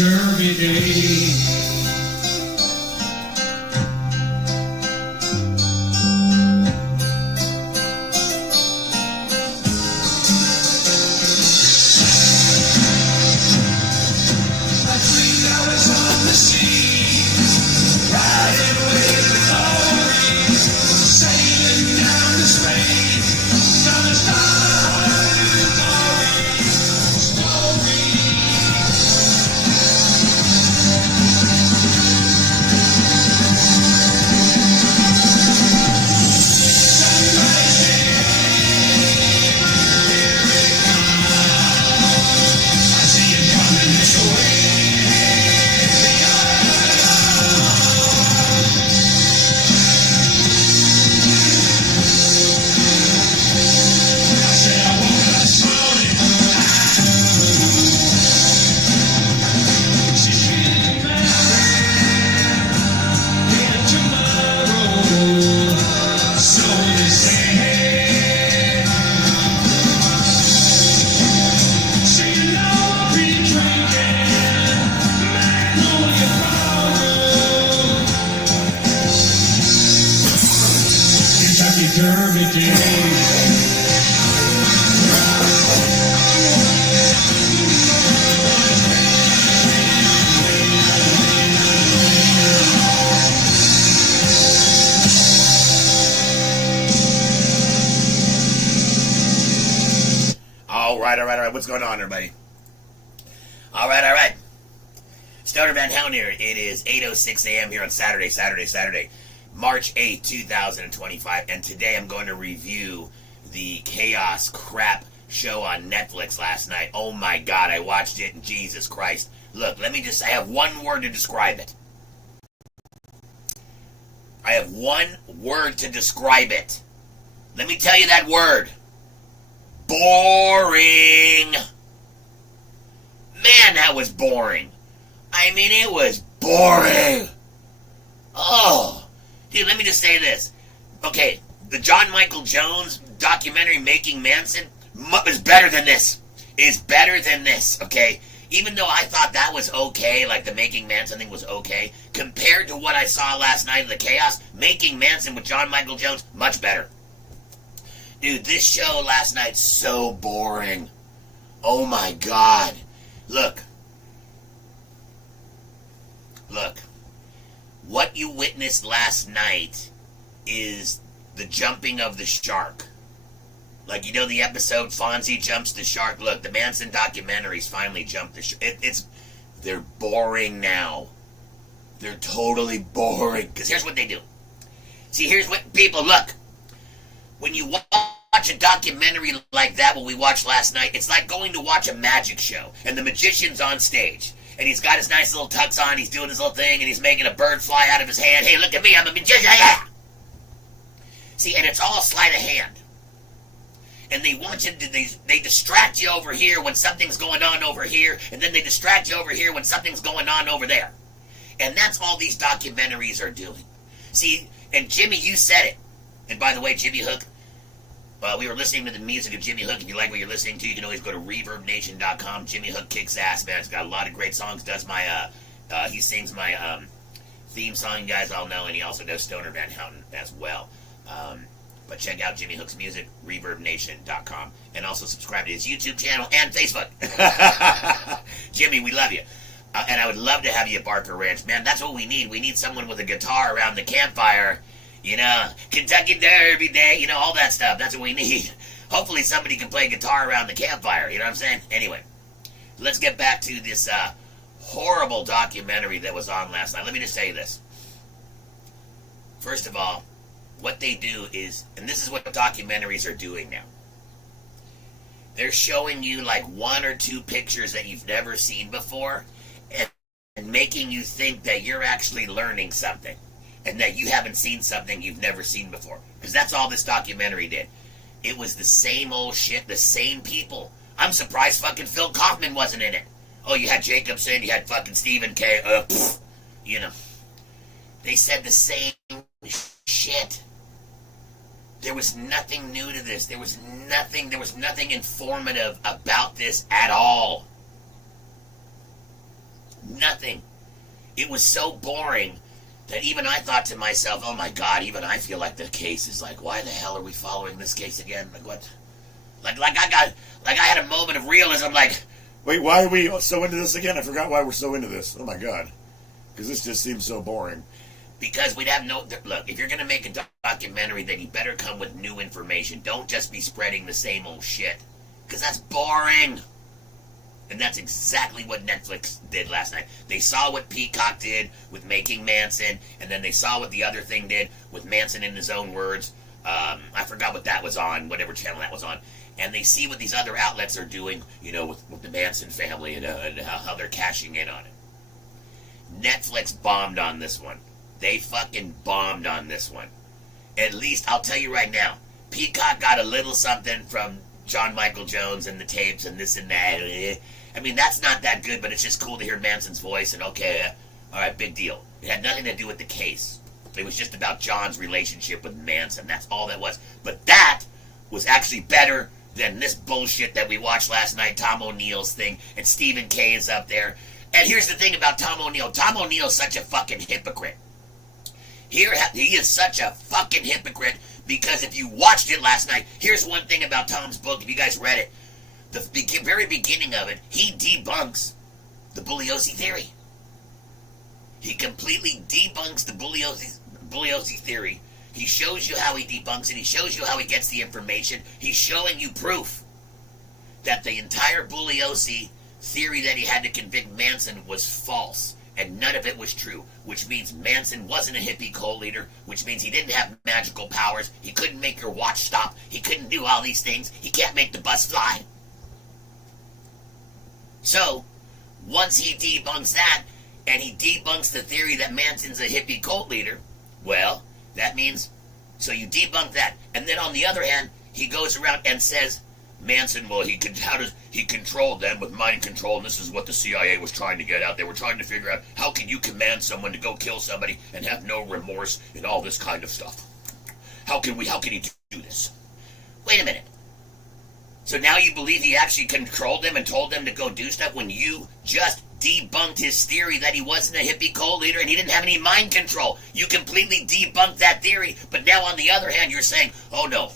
Derby Day. Derby Day. All right. What's going on, everybody? All right. Stoner Van Houten here. It is 8:06 a.m. here on Saturday, March 8th, 2025. And today I'm going to review the Chaos crap show on Netflix last night. Oh my God, I watched it and Jesus Christ. Look, let me just, I have one word to describe it. I have one word to describe it. Let me tell you that word. Boring. Man, that was boring. I mean, it was boring. Oh, dude, let me just say this. Okay, the John Michael Jones documentary Making Manson is better than this. Is better than this, okay? Even though I thought that was okay, like the Making Manson thing was okay, compared to what I saw last night in the Chaos, Making Manson with John Michael Jones, much better. Dude, this show last night, so boring. Oh my God. Look. What you witnessed last night is the jumping of the shark. Like, you know the episode Fonzie jumps the shark? Look, the Manson documentaries finally jumped the shark. They're boring now. They're totally boring. Because here's what they do. See, here's what people, look. When you watch a documentary like that, what we watched last night, it's like going to watch a magic show. And the magician's on stage. And he's got his nice little tux on, he's doing his little thing, and he's making a bird fly out of his hand. Hey, look at me, I'm a magician, yeah! See, and it's all sleight of hand. And they want you to, they distract you over here when something's going on over here, and then they distract you over here when something's going on over there. And that's all these documentaries are doing. See, and Jimmy, you said it. And by the way, Jimmy Hook, we were listening to the music of Jimmy Hook. If you like what you're listening to, you can always go to ReverbNation.com. Jimmy Hook kicks ass, man. He's got a lot of great songs. Does my, he sings my theme song, you guys all know, and he also does Stoner Van Houten as well. But check out Jimmy Hook's music, ReverbNation.com, and also subscribe to his YouTube channel and Facebook. Jimmy, we love you. And I would love to have you at Barker Ranch. Man, that's what we need. We need someone with a guitar around the campfire. You know, Kentucky Derby Day, you know, all that stuff. That's what we need. Hopefully somebody can play guitar around the campfire, you know what I'm saying? Anyway, let's get back to this horrible documentary that was on last night. Let me just say this. First of all, what they do is, and this is what documentaries are doing now. They're showing you like one or two pictures that you've never seen before and making you think that you're actually learning something. And that you haven't seen something you've never seen before. Because that's all this documentary did. It was the same old shit, the same people. I'm surprised fucking Phil Kaufman wasn't in it. Oh, you had Jacobson, you had fucking Stephen K. You know. They said the same shit. There was nothing new to this. There was nothing informative about this at all. Nothing. It was so boring that even I thought to myself, oh my God, even I feel like the case is like, why the hell are we following this case again? Like what? Like I had a moment of realism, like, wait, why are we so into this again? I forgot why we're so into this. Oh my God. Because this just seems so boring. Because we'd have no, look, if you're going to make a documentary, then you better come with new information. Don't just be spreading the same old shit. Because that's boring. And that's exactly what Netflix did last night. They saw what Peacock did with Making Manson, and then they saw what the other thing did with Manson in his own words. I forgot what that was on, whatever channel that was on. And they see what these other outlets are doing, you know, with the Manson family and how they're cashing in on it. Netflix bombed on this one. They fucking bombed on this one. At least, I'll tell you right now, Peacock got a little something from John Michael Jones and the tapes and this and that. I mean, that's not that good, but it's just cool to hear Manson's voice, and okay, all right, big deal. It had nothing to do with the case. It was just about John's relationship with Manson. That's all that was. But that was actually better than this bullshit that we watched last night, Tom O'Neill's thing, and Stephen K is up there. And here's the thing about Tom O'Neill. Tom O'Neill's such a fucking hypocrite. He is such a fucking hypocrite because if you watched it last night, here's one thing about Tom's book, if you guys read it. The very beginning of it, he debunks the Bugliosi theory. He completely debunks the Bugliosi theory. He shows you how he debunks it. He shows you how he gets the information. He's showing you proof that the entire Bugliosi theory that he had to convict Manson was false. and none of it was true, which means Manson wasn't a hippie cult leader, which means he didn't have magical powers, he couldn't make your watch stop, he couldn't do all these things, he can't make the bus fly. So, once he debunks that, and he debunks the theory that Manson's a hippie cult leader, well, that means, so you debunk that, and then on the other hand, he goes around and says, Manson, well, he controlled them with mind control, and this is what the CIA was trying to get out. They were trying to figure out, how can you command someone to go kill somebody and have no remorse and all this kind of stuff? How can he do this? Wait a minute. So now you believe he actually controlled them and told them to go do stuff when you just debunked his theory that he wasn't a hippie cult leader and he didn't have any mind control. You completely debunked that theory, but now on the other hand, you're saying, oh no,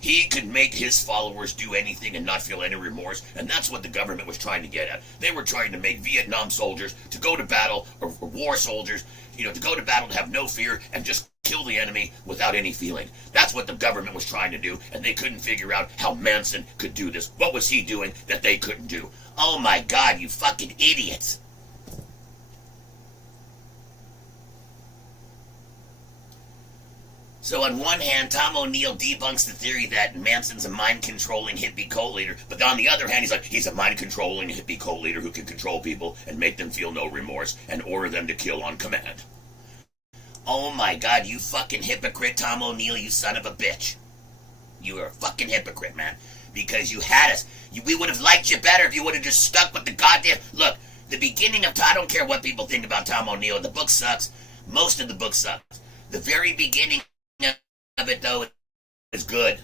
he could make his followers do anything and not feel any remorse, and that's what the government was trying to get at. They were trying to make Vietnam soldiers to go to battle, or war soldiers, to go to battle and have no fear and just kill the enemy without any feeling. That's what the government was trying to do, and they couldn't figure out how Manson could do this. What was he doing that they couldn't do? Oh my God, you fucking idiots. So on one hand, Tom O'Neill debunks the theory that Manson's a mind-controlling hippie cult leader, but on the other hand, he's like, he's a mind-controlling hippie cult leader who can control people and make them feel no remorse and order them to kill on command. Oh my God, you fucking hypocrite, Tom O'Neill, you son of a bitch. You are a fucking hypocrite, man, because you had us. We would have liked you better if you would have just stuck with the goddamn... Look, the beginning of... I don't care what people think about Tom O'Neill. The book sucks. Most of the book sucks. The very beginning of it, though, is good.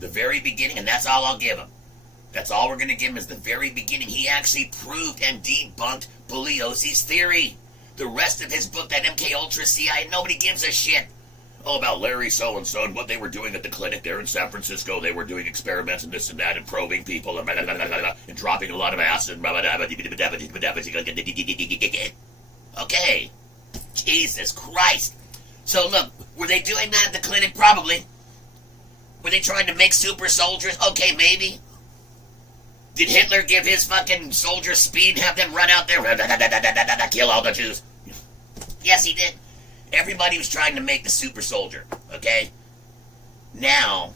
The very beginning, and that's all I'll give him. That's all we're going to give him is the very beginning. He actually proved and debunked Bugliosi's theory. The rest of his book, that MK Ultra CIA, nobody gives a shit. Oh, about Larry so-and-so and what they were doing at the clinic there in San Francisco. They were doing experiments and this and that and probing people and, and dropping a lot of acid. Okay. Jesus Christ. So look, were they doing that at the clinic? Probably. Were they trying to make super soldiers? Okay, maybe. Did Hitler give his fucking soldiers speed and have them run out there? Kill all the Jews. Yes, he did. Everybody was trying to make the super soldier, okay? Now,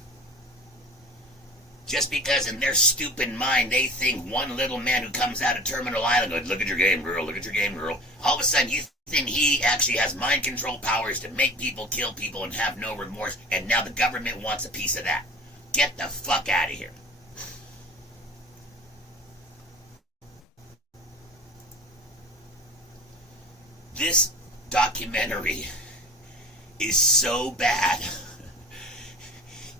just because in their stupid mind they think one little man who comes out of Terminal Island goes, look at your game, girl, look at your game, girl. All of a sudden you think he actually has mind control powers to make people kill people and have no remorse, and now the government wants a piece of that. Get the fuck out of here. This documentary is so bad.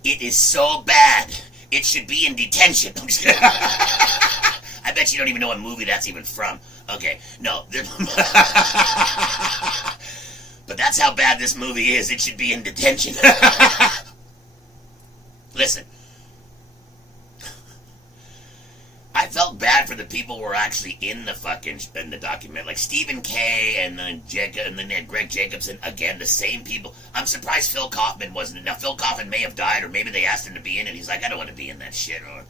It is so bad. It should be in detention. I'm just kidding. I bet you don't even know what movie that's even from. Okay, no. But that's how bad this movie is. It should be in detention. Listen. I felt bad for the people who were actually in the document, like Stephen Kay and then Greg Jacobson. Again, the same people. I'm surprised Phil Kaufman wasn't. Now Phil Kaufman may have died, or maybe they asked him to be in it. He's like, I don't want to be in that shit. Or,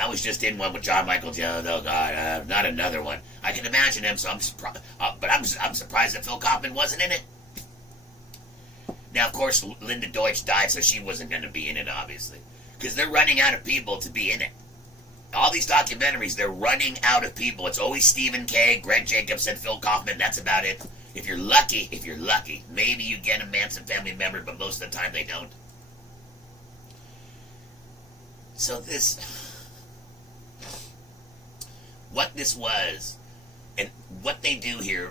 I was just in one with John Michael Jones. Oh God, not another one. I can imagine him, so I'm surprised. But I'm surprised that Phil Kaufman wasn't in it. Now, of course, Linda Deutsch died, so she wasn't going to be in it, obviously, because they're running out of people to be in it. All these documentaries, they're running out of people. It's always Stephen Kay, Greg Jacobson, Phil Kaufman. That's about it. If you're lucky, maybe you get a Manson family member, but most of the time they don't. So what this was, and what they do here,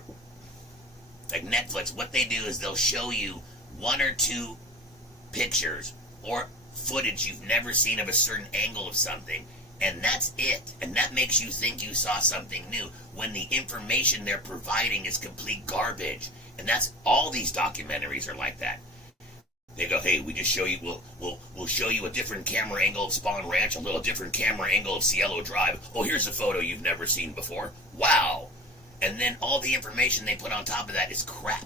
like Netflix, what they do is they'll show you one or two pictures or footage you've never seen of a certain angle of something, and that's it. And that makes you think you saw something new when the information they're providing is complete garbage. And that's all these documentaries are like that. They go, hey, we just show you, we'll show you a different camera angle of Spawn Ranch, a little different camera angle of Cielo Drive. Oh, here's a photo you've never seen before. Wow. And then all the information they put on top of that is crap.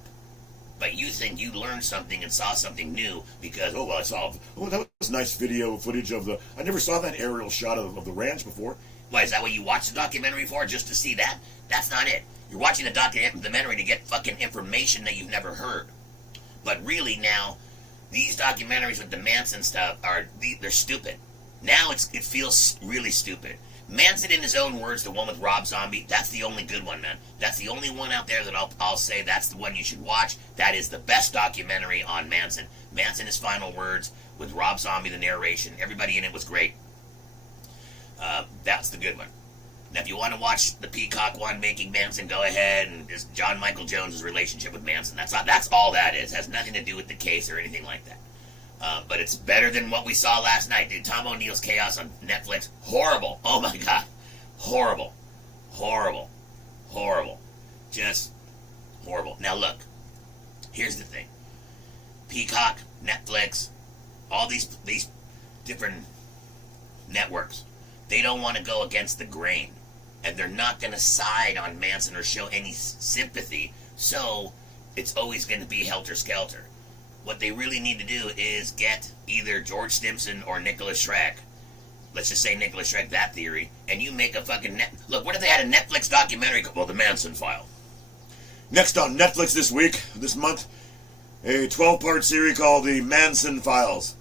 But you think you learned something and saw something new because, that was nice video footage of I never saw that aerial shot of the ranch before. Why, is that what you watched the documentary for, just to see that? That's not it. You're watching a documentary to get fucking information that you've never heard. But really now, these documentaries with the Manson stuff they're stupid. Now it feels really stupid. Manson, in his own words, the one with Rob Zombie, that's the only good one, man. That's the only one out there that I'll say that's the one you should watch. That is the best documentary on Manson. Manson, his final words, with Rob Zombie, the narration. Everybody in it was great. That's the good one. Now, if you want to watch the Peacock one, Making Manson, go ahead, and just John Michael Jones' relationship with Manson. That's all that is. It has nothing to do with the case or anything like that. But it's better than what we saw last night, dude. Tom O'Neill's Chaos on Netflix. Horrible. Oh, my God. Horrible. Horrible. Horrible. Just horrible. Now, look. Here's the thing. Peacock, Netflix, all these different networks, they don't want to go against the grain. And they're not going to side on Manson or show any sympathy. So, it's always going to be helter-skelter. What they really need to do is get either George Stimson or Nicholas Schreck. Let's just say Nicholas Schreck, that theory. And you make a fucking... Look, what if they had a Netflix documentary called, well, The Manson File? Next on Netflix this month, a 12-part series called The Manson Files,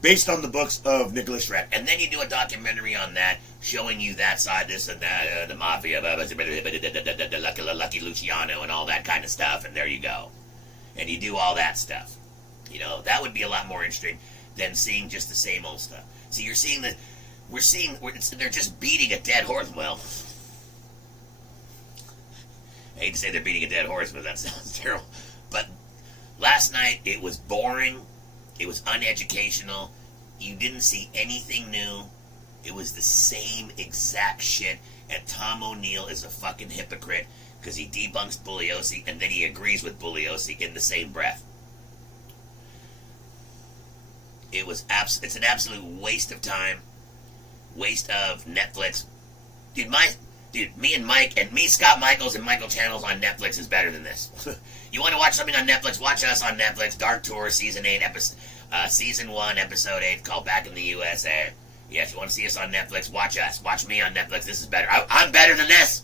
based on the books of Nicholas Schreck. And then you do a documentary on that, showing you that side, this and that, the mafia, Lucky Luciano, and all that kind of stuff, and there you go. And you do all that stuff. You know, that would be a lot more interesting than seeing just the same old stuff. See, you're seeing they're just beating a dead horse. Well, I hate to say they're beating a dead horse, but that sounds terrible. But last night, it was boring. It was uneducational. You didn't see anything new. It was the same exact shit. And Tom O'Neill is a fucking hypocrite because he debunks Bugliosi and then he agrees with Bugliosi in the same breath. It's an absolute waste of time. Waste of Netflix. Me, Scott Michaels, and Michael Channels on Netflix is better than this. You want to watch something on Netflix? Watch us on Netflix. Dark Tour, Season 1, Episode 8, called Back in the USA. Yeah, if you want to see us on Netflix, watch us. Watch me on Netflix. This is better. I'm better than this.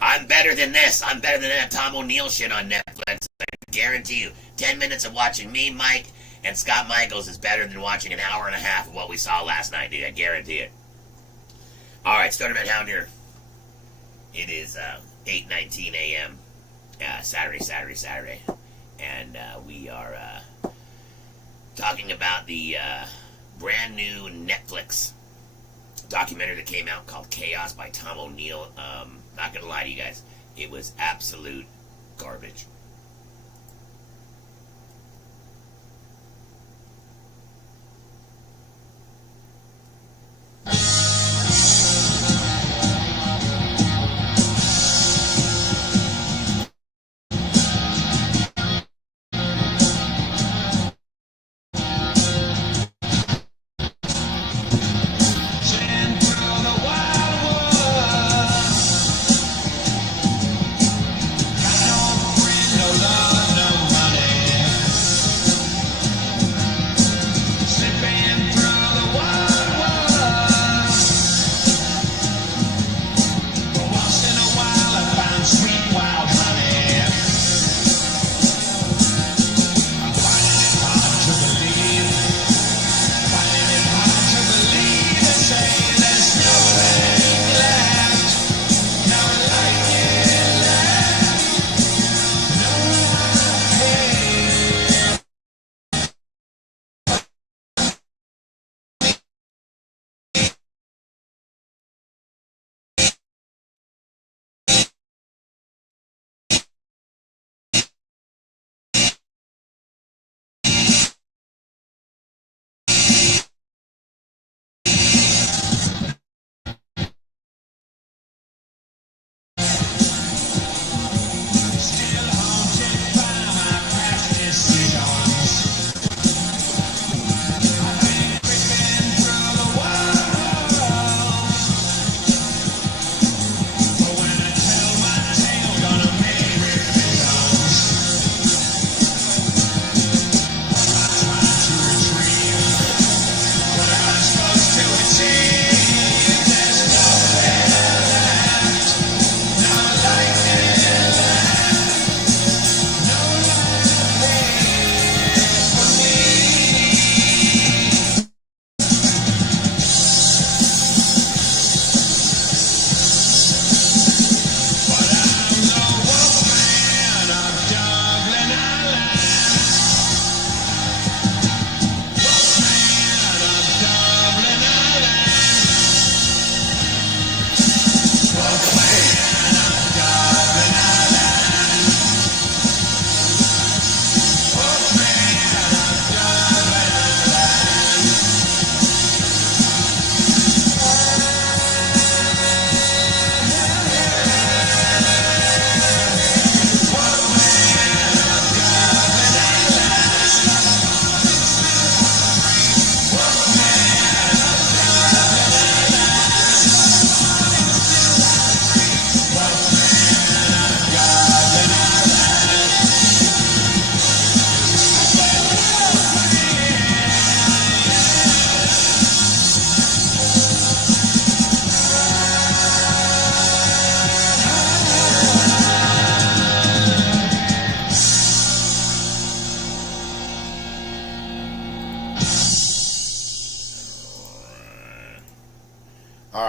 I'm better than this. I'm better than that Tom O'Neill shit on Netflix. I guarantee you. 10 minutes of watching me, Mike, and Scott Michaels is better than watching an hour and a half of what we saw last night, dude. I guarantee it. All right, Stonerman Hound here. It is 8:19 a.m. Saturday. And we are talking about the brand new Netflix documentary that came out called Chaos by Tom O'Neill. Not going to lie to you guys. It was absolute garbage.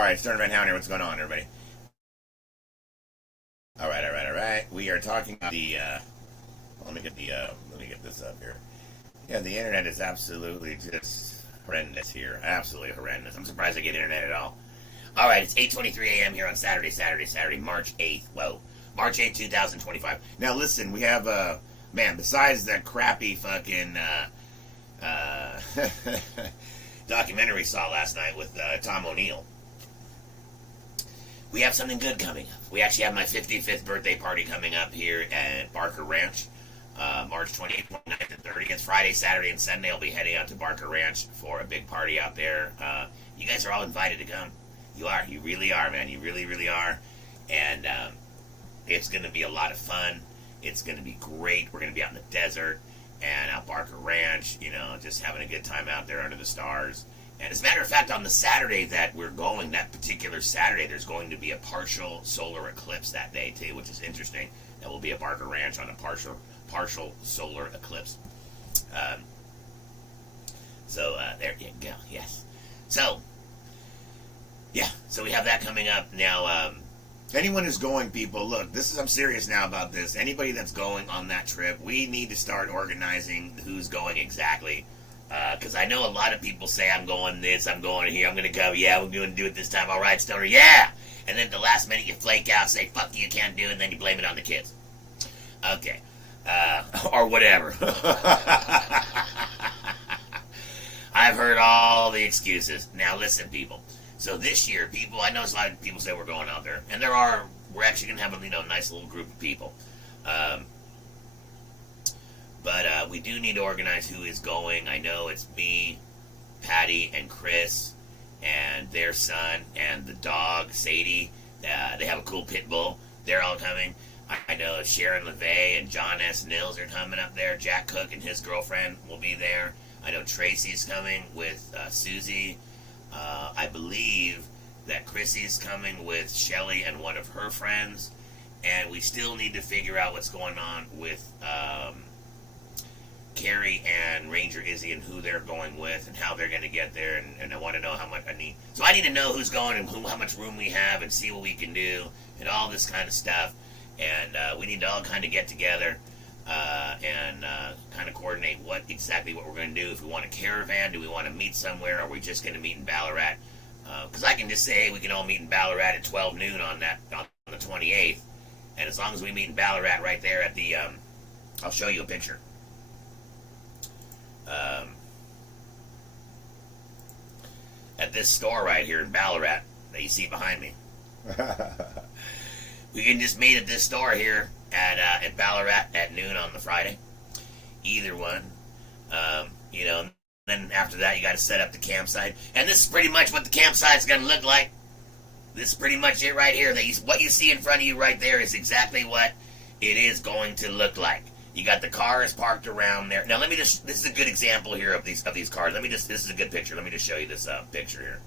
right, Stern Van Hound here. What's going on, everybody? All right. We are talking about the. Let me get this up here. Yeah, the internet is absolutely just horrendous here. Absolutely horrendous. I'm surprised I get internet at all. All right, it's 8:23 a.m. here on Saturday, March 8th. Whoa, March 8th, 2025. Now listen, we have man. Besides that crappy fucking documentary we saw last night with Tom O'Neill, we have something good coming up. We actually have my 55th birthday party coming up here at Barker Ranch. March 28th, 29th, and 30th. Friday, Saturday, and Sunday, I'll be heading out to Barker Ranch for a big party out there. You guys are all invited to come. You are. You really are, man. You really, really are. And it's going to be a lot of fun. It's going to be great. We're going to be out in the desert and out Barker Ranch, you know, just having a good time out there under the stars. And as a matter of fact, on the Saturday that we're going, that particular Saturday, there's going to be a partial solar eclipse that day, too, which is interesting. That will be at Barker Ranch on a partial solar eclipse. There you go. Yes. So we have that coming up now. Anyone who's going, people, look, I'm serious now about this. Anybody that's going on that trip, we need to start organizing who's going exactly. Because I know a lot of people say, I'm going this, I'm going here, I'm going to go, yeah, we're going to do it this time, all right, Stoner, yeah! And then at the last minute you flake out, say, fuck you can't do it, and then you blame it on the kids. Okay. Or whatever. I've heard all the excuses. Now listen, people. So this year, people, I know a lot of people say we're going out there, and we're actually going to have a nice little group of people. But we do need to organize who is going. I know it's me, Patty, and Chris, and their son, and the dog, Sadie. They have a cool pit bull. They're all coming. I know Sharon LeVay and John S. Nils are coming up there. Jack Cook and his girlfriend will be there. I know Tracy's coming with Susie. I believe that Chrissy's coming with Shelly and one of her friends. And we still need to figure out what's going on with Carrie and Ranger Izzy and who they're going with and how they're going to get there. And I want to know how much I need. So I need to know who's going and how much room we have and see what we can do and all this kind of stuff. And we need to all kind of get together and kind of coordinate exactly what we're going to do. If we want a caravan, do we want to meet somewhere, or are we just going to meet in Ballarat? Because I can just say we can all meet in Ballarat at 12 noon on the 28th. And as long as we meet in Ballarat right there at the, I'll show you a picture. At this store right here in Ballarat that you see behind me. We can just meet at this store here at Ballarat at noon on the Friday. Either one. Then after that you got to set up the campsite. And this is pretty much what the campsite's going to look like. This is pretty much it right here. What you see in front of you right there is exactly what it is going to look like. You got the cars parked around there. Now this is a good example here of these cars. This is a good picture. Let me just show you this picture here.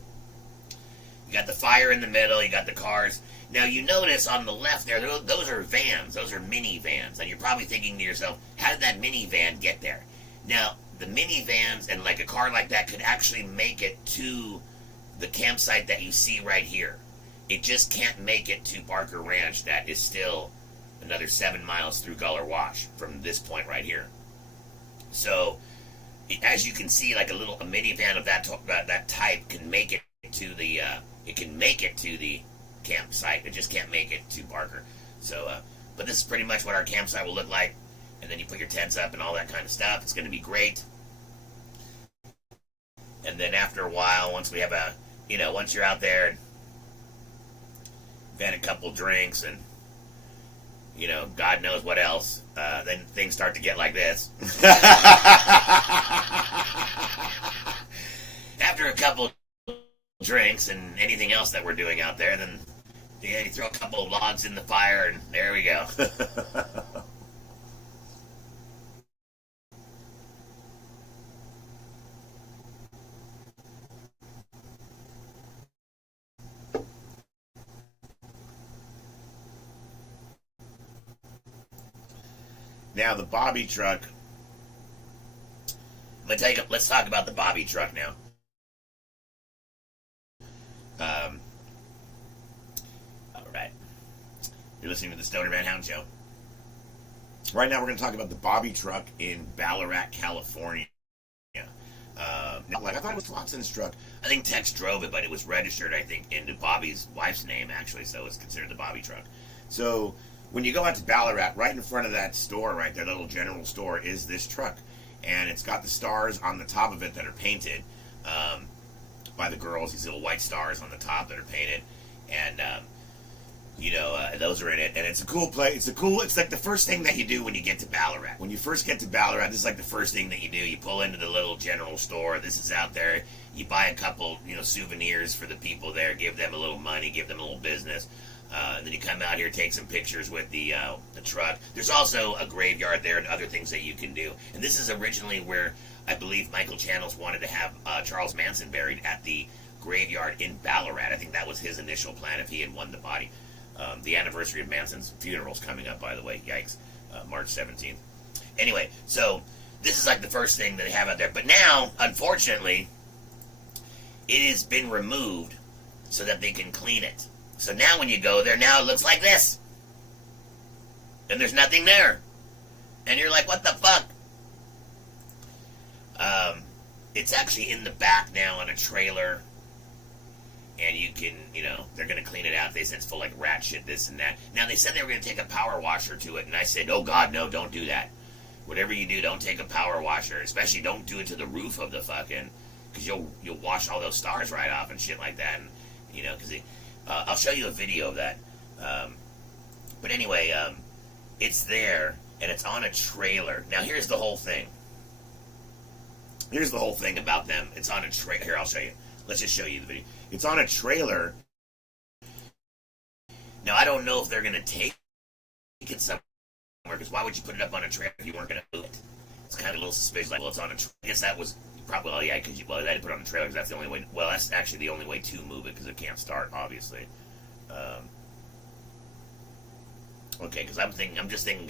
You got the fire in the middle, you got the cars. Now you notice on the left there, those are vans, those are minivans. And you're probably thinking to yourself, how did that minivan get there? Now, the minivans and like a car like that could actually make it to the campsite that you see right here. It just can't make it to Barker Ranch. That is still another 7 miles through Guller Wash from this point right here. So, as you can see, like a minivan of that type can make it to the campsite. It just can't make it to Barker. So, but this is pretty much what our campsite will look like. And then you put your tents up and all that kind of stuff. It's going to be great. And then after a while, once we have once you're out there and you've had a couple drinks and, God knows what else, then things start to get like this. After a couple drinks and anything else that we're doing out there, then you throw a couple of logs in the fire and there we go. Now the Bobby truck. Let's talk about the Bobby truck now. You're listening to the Stoner Man Hound Show. Right now, we're going to talk about the Bobby truck. In Ballarat, California. I thought it was Watson's truck. I think Tex drove it, but it was registered, I think, into Bobby's wife's name, actually, so it's considered the Bobby truck. So when you go out to Ballarat, right in front of that store, right there, little general store, is this truck. And it's got the stars on the top of it that are painted by the girls, these little white stars on the top that are painted. And, those are in it. And it's a cool place. It's like the first thing that you do when you get to Ballarat. When you first get to Ballarat, this is like the first thing that you do. You pull into the little general store. This is out there. You buy a couple, souvenirs for the people there. Give them a little money. Give them a little business. And then you come out here, take some pictures with the truck. There's also a graveyard there and other things that you can do. And this is originally where I believe Michael Channels wanted to have Charles Manson buried, at the graveyard in Ballarat. I think that was his initial plan if he had won the body. The anniversary of Manson's funeral's coming up, by the way. Yikes. March 17th. Anyway, so this is like the first thing that they have out there. But now, unfortunately, it has been removed so that they can clean it. So now when you go there, now it looks like this. And there's nothing there. And you're like, what the fuck? It's actually in the back now on a trailer. And you can, they're going to clean it out. They said it's full like rat shit, this and that. Now, they said they were going to take a power washer to it. And I said, oh, God, no, don't do that. Whatever you do, don't take a power washer. Especially don't do it to the roof of the fucking... Because you'll wash all those stars right off and shit like that. And, because I'll show you a video of that. But anyway, it's there. And it's on a trailer. Now, here's the whole thing. Here's the whole thing about them. It's on a trailer. Here, I'll show you. Let's just show you the video. It's on a trailer. Now, I don't know if they're going to take it somewhere, because why would you put it up on a trailer if you weren't going to move it? It's kind of a little suspicious. Like, well, it's on a trailer. I guess that was probably, well, yeah, because they had to put it on a trailer because that's the only way. Well, that's actually the only way to move it, because it can't start, obviously. Okay, because I'm just thinking,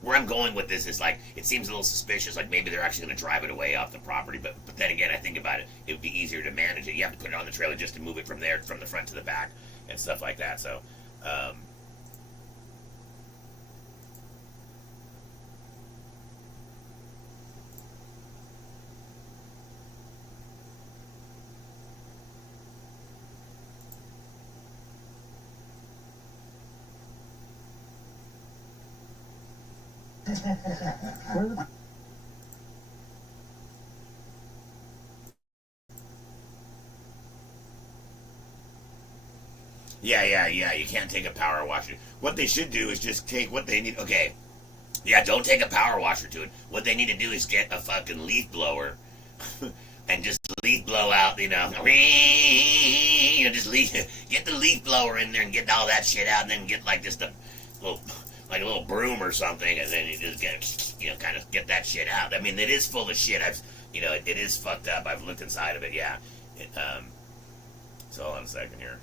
where I'm going with this is like, it seems a little suspicious, like maybe they're actually going to drive it away off the property, but then again, I think about it, it would be easier to manage it. You have to put it on the trailer just to move it from there, from the front to the back, and stuff like that, so, Yeah, you can't take a power washer. What they should do is just take what they need. Okay, yeah, don't take a power washer to it. What they need to do is get a fucking leaf blower and just leaf blow out, just get the leaf blower in there and get all that shit out, and then get like just a little broom or something, and then you just get, kind of get that shit out. I mean, it is full of shit. It is fucked up. I've looked inside of it, yeah. So hold on a second here.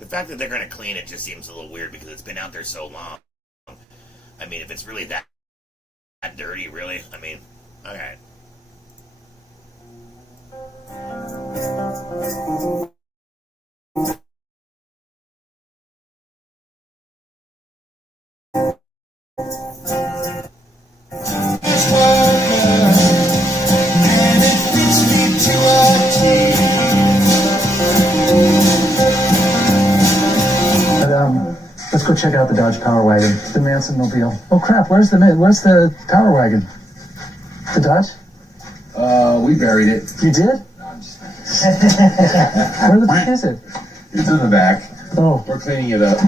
The fact that they're going to clean it just seems a little weird because it's been out there so long. I mean, if it's really that dirty, really, I mean, alright. Let's go check out the Dodge Power Wagon, the Manson mobile. Oh crap! Where's the Power Wagon? The Dodge? We buried it. You did? Where the fuck is it? It's in the back. Oh, We're cleaning it up.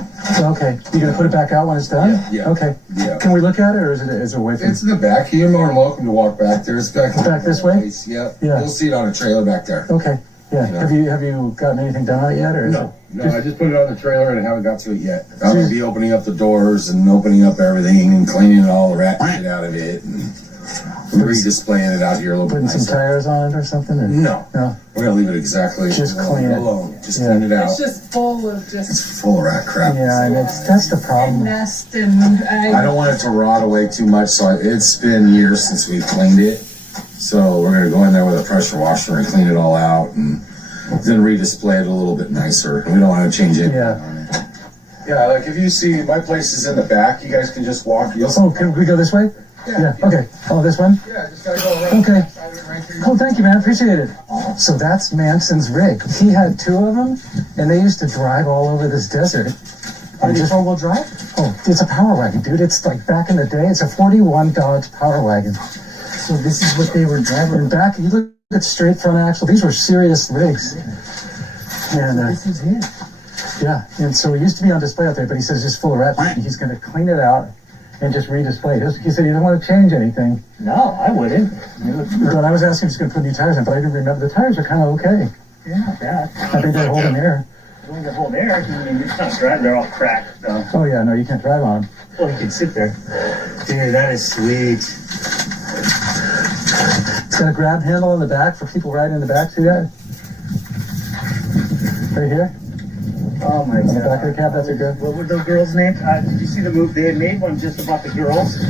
okay. You gonna put it back out when it's done? Yeah. Okay. Yeah. Can we look at it, or is it away from? It's in the back. You're more than welcome to walk back there. It's back. Back this way? Yeah. Yeah. You'll see it on a trailer back there. Okay. Yeah. Yeah. Have you gotten anything done on it yet, or is No, it? I just put it on the trailer and I haven't got to it yet. I'm gonna be opening up the doors and opening up everything and cleaning all the rat shit out of it. Redisplaying it out here a little bit Putting some nicer. tires on it or something? Or? No. No. We're gonna leave it exactly Just clean it. alone. Just Yeah. clean it out. It's just full of just It's full of rat crap. Yeah, and that's the problem. nest and I don't want it to rot away too much, so it's been years since we've cleaned it. So we're gonna go in there with a pressure washer and clean it all out, and then redisplay it a little bit nicer. We don't want to change it. Yeah. Yeah, like if you see, my place is in the back. You guys can just walk. Oh, can we go this way? Yeah. Okay. Oh, this one? Yeah, just gotta go right. Okay. Right through. Oh, thank you, man. Appreciate it. So that's Manson's rig. He had two of them, and they used to drive all over this desert. Are they four-wheel drive? Oh, it's a power wagon, dude. It's like back in the day. It's a 41 Dodge power wagon. So this is what they were driving. And back, you look at straight front axle. These were serious rigs. And This is it. yeah, and so it used to be on display out there, but he says it's just full of rat. He's going to clean it out and just redisplay it. He said he doesn't want to change anything. No, I wouldn't. But I was asking if he's going to put new tires in, but I didn't remember. The tires are kind of okay. Yeah, not bad. I think they're holding air. Doing the whole air, I mean, it's not driving, they're all cracked, though. Oh yeah, no, you can't drive on 'em. Well, you can sit there. Dude, that is sweet. It's got a grab handle on the back for people riding in the back. See that? Right here? Oh my On the god. back of the cab, that's a good. What were the girls' names? Did you see the move? They had made one just about the girls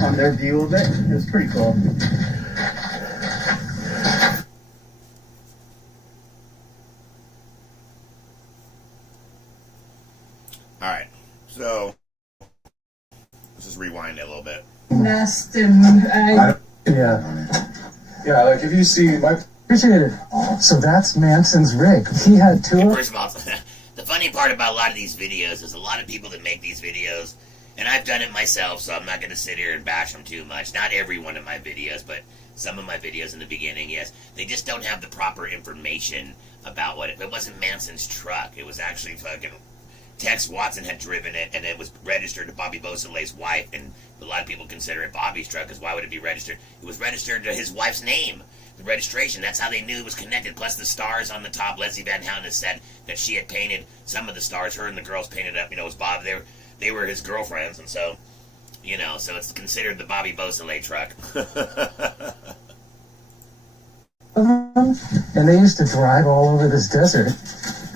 on their view of it. It was pretty cool. All right, so let's just rewind it a little bit. Nest and Yeah. Yeah, like if you see, my Appreciate it. So that's Manson's rig. He had two of First of all, the funny part about a lot of these videos is a lot of people that make these videos, and I've done it myself, so I'm not going to sit here and bash them too much. Not every one of my videos, but some of my videos in the beginning, yes. They just don't have the proper information about what it wasn't Manson's truck. It was actually fucking Tex Watson had driven it, and it was registered to Bobby Beausoleil's wife, and a lot of people consider it Bobby's truck, because why would it be registered? It was registered to his wife's name. The registration, that's how they knew it was connected. Plus the stars on the top, Leslie Van Houten has said that she had painted some of the stars. Her and the girls painted up, it was Bob. They were his girlfriends, and so, so it's considered the Bobby Beausoleil truck. them, and they used to drive all over this desert.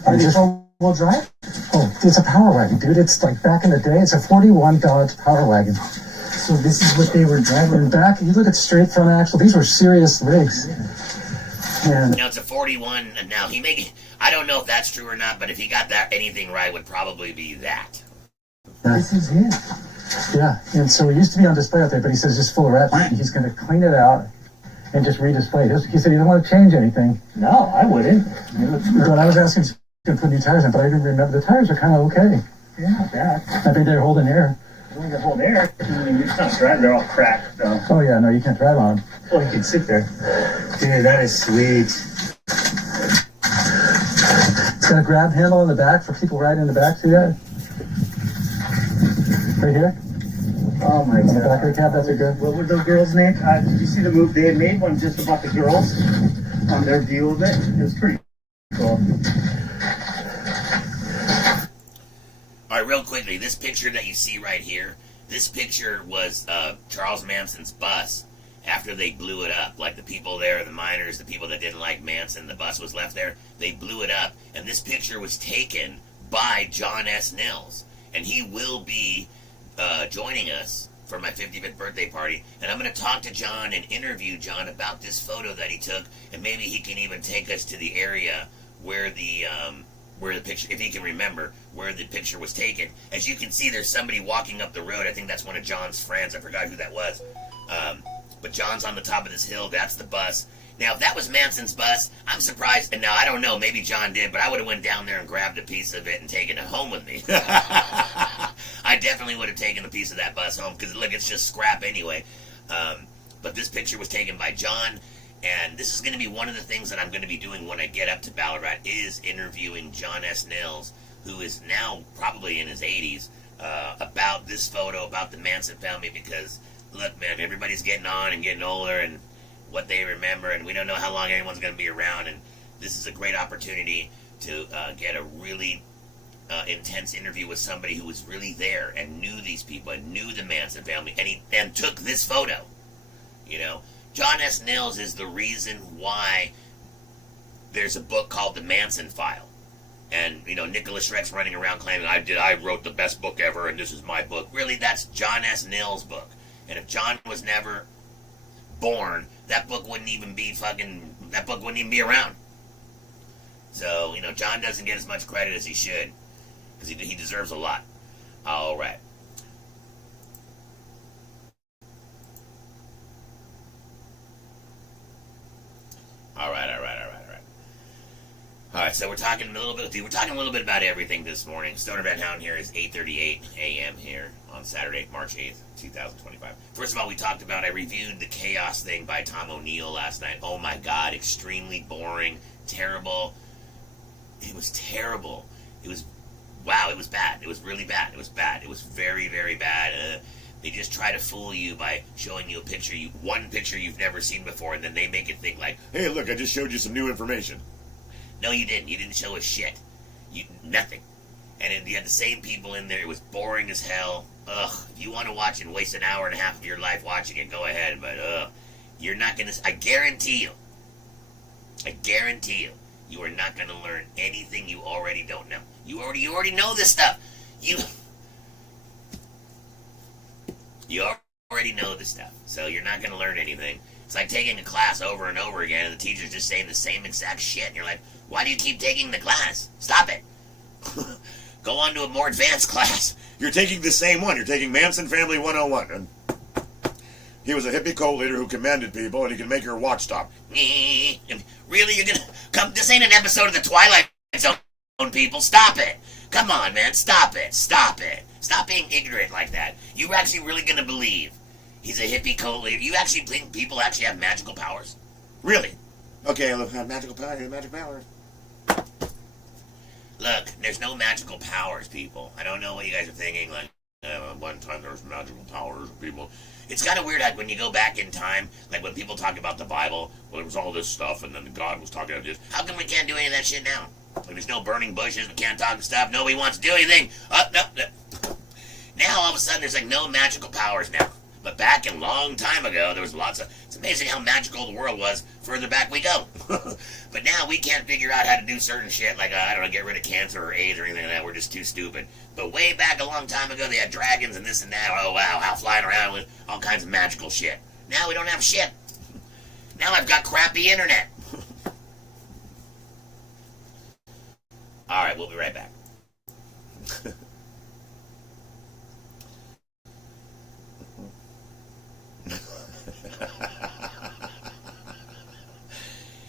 Are they Just- four-wheel drive? oh, it's a power wagon, dude. It's like back in the day. It's a 41 Dodge power wagon. So this is what they were driving. And back, you look at straight front axle. These were serious rigs. And Now it's a 41, and now I don't know if that's true or not, but if he got that anything right, would probably be that. This is it. yeah, and so it used to be on display out there, but he says it's just full of rat. He's going to clean it out and just redisplay it. He said he doesn't want to change anything. No, I wouldn't. But I was asking if he's going to put new tires in, but I didn't remember. The tires are kind of okay. Yeah, not bad. I think they're holding air. Doing the whole air, I mean, it's not driving, they're all cracked, though. Oh yeah, no, you can't drive on 'em. Well, you can sit there. Dude, that is sweet. It's got a grab handle on the back for people riding in the back. See that? Right here? Oh my On the god. back of the cab, that's a good. What were the girls' names? Did you see the move? They had made one just about the girls on their view of it. It was pretty cool. All right, real quickly, this picture that you see right here, this picture was Charles Manson's bus after they blew it up. Like the people there, the miners, the people that didn't like Manson, the bus was left there. They blew it up, and this picture was taken by John S. Nils, and he will be joining us for my 55th birthday party, and I'm going to talk to John and interview John about this photo that he took, and maybe he can even take us to the area where the picture, if he can remember, where the picture was taken. As you can see, there's somebody walking up the road. I think that's one of John's friends. I forgot who that was. But John's on the top of this hill. That's the bus. Now, if that was Manson's bus, I'm surprised. And now, I don't know. Maybe John did, but I would have went down there and grabbed a piece of it and taken it home with me. I definitely would have taken a piece of that bus home because, look, it's just scrap anyway. But this picture was taken by John. And this is going to be one of the things that I'm going to be doing when I get up to Ballarat is interviewing John S. Nils, who is now probably in his 80s, about this photo, about the Manson family, because, look, man, everybody's getting on and getting older and what they remember, and we don't know how long anyone's going to be around, and this is a great opportunity to get a really intense interview with somebody who was really there and knew these people and knew the Manson family, and took this photo. You know, John S. Nils is the reason why there's a book called The Manson File. And, you know, Nicholas Shrek's running around claiming I wrote the best book ever and this is my book. Really, that's John S. Nils' book. And if John was never born, that book wouldn't even be around. So, you know, John doesn't get as much credit as he should. Because he deserves a lot. All right. All right. All right, so we're talking a little bit about everything this morning. Stoner Van Houten here is 8:38 a.m. here on Saturday, March 8th, 2025. First of all, I reviewed the Chaos thing by Tom O'Neill last night. Oh my God, extremely boring, terrible. It was terrible. It was bad. It was really bad. It was bad. It was very, very bad. They just try to fool you by showing you one picture you've never seen before, and then they make it think like, Hey, look, I just showed you some new information. no, you didn't. You didn't show us shit. Nothing. And you had the same people in there. It was boring as hell. Ugh. If you want to watch and waste an hour and a half of your life watching it, go ahead. But you're not gonna. I guarantee you, you are not gonna learn anything you already don't know. You already know this stuff. You already know this stuff, so you're not gonna learn anything. It's like taking a class over and over again, and the teacher's just saying the same exact shit, and you're like, why do you keep taking the class? Stop it. Go on to a more advanced class. You're taking the same one. You're taking Manson Family 101. And he was a hippie cult leader who commanded people, and he can make your watch stop. Really? You're gonna come? This ain't an episode of the Twilight Zone, people. Stop it. Come on, man. Stop it. Stop being ignorant like that. You actually really gonna believe he's a hippie cult leader? You actually think people actually have magical powers? Really? Okay, look, magical powers. Look, there's no magical powers, people. I don't know what you guys are thinking. Like, one time there was magical powers, people. It's kind of weird, like, when you go back in time, like, when people talk about the Bible, well, it was all this stuff, and then God was talking about this. How come we can't do any of that shit now? Like, there's no burning bushes, we can't talk to stuff, nobody wants to do anything. No. Now, all of a sudden, there's, like, no magical powers now. But back a long time ago, there was lots of... It's amazing how magical the world was further back we go. But now we can't figure out how to do certain shit, like, I don't know, get rid of cancer or AIDS or anything like that. We're just too stupid. But way back a long time ago, they had dragons and this and that. Oh, wow, how flying around with all kinds of magical shit. Now we don't have shit. Now I've got crappy internet. All right, we'll be right back.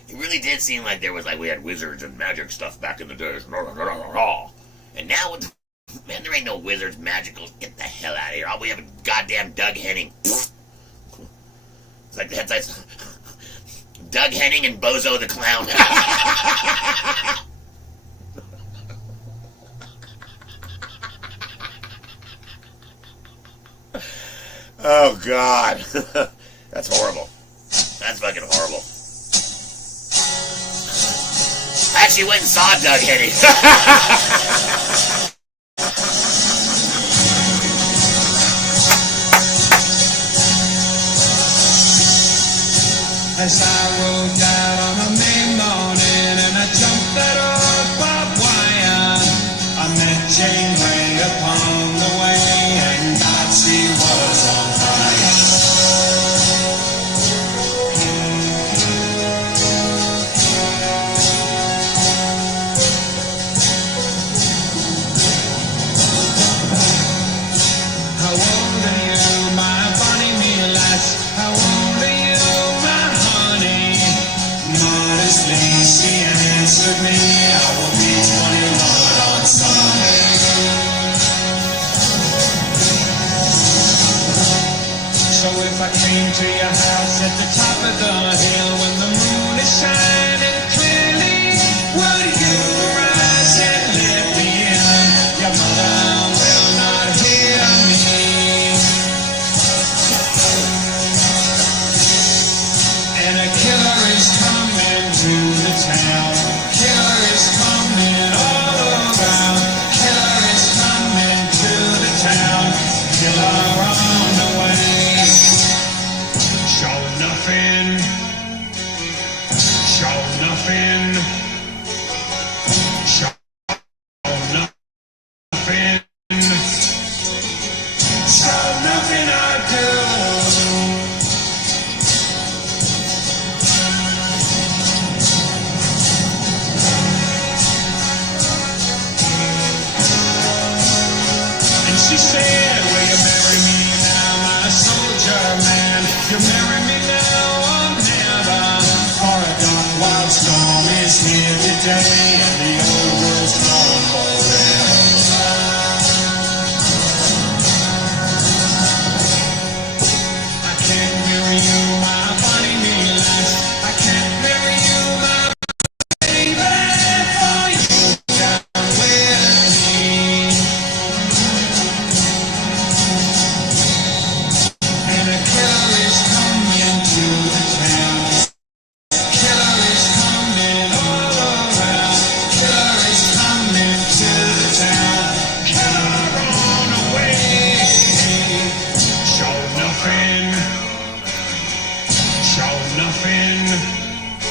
It really did seem like there was we had wizards and magic stuff back in the days. And now, man, there ain't no wizards, magicals. Get the hell out of here. All we have is goddamn Doug Henning. It's like that's Doug Henning and Bozo the Clown. Oh, God. That's horrible. That's fucking horrible. I actually went and saw Doug Henning. As I rode out on a May morning and I jumped that old barbed wire, I met Jane Grey upon the way, and God, she was on fire. How old are you, my bonny me lass? How old are you, my honey? Money nothing.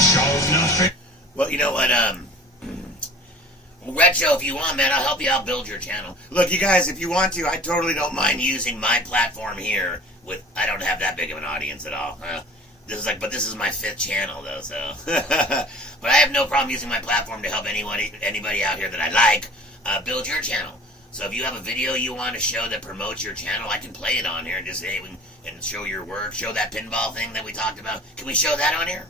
Showed nothing. Well, you know what, Retro, if you want, man, I'll help you out build your channel. Look, you guys, if you want to, I totally don't mind I'm using my platform here with, I don't have that big of an audience at all. But this is my 5th channel, though, so. But I have no problem using my platform to help anybody out here that I like build your channel. So if you have a video you want to show that promotes your channel, I can play it on here and just say, and show your work, show that pinball thing that we talked about. Can we show that on here?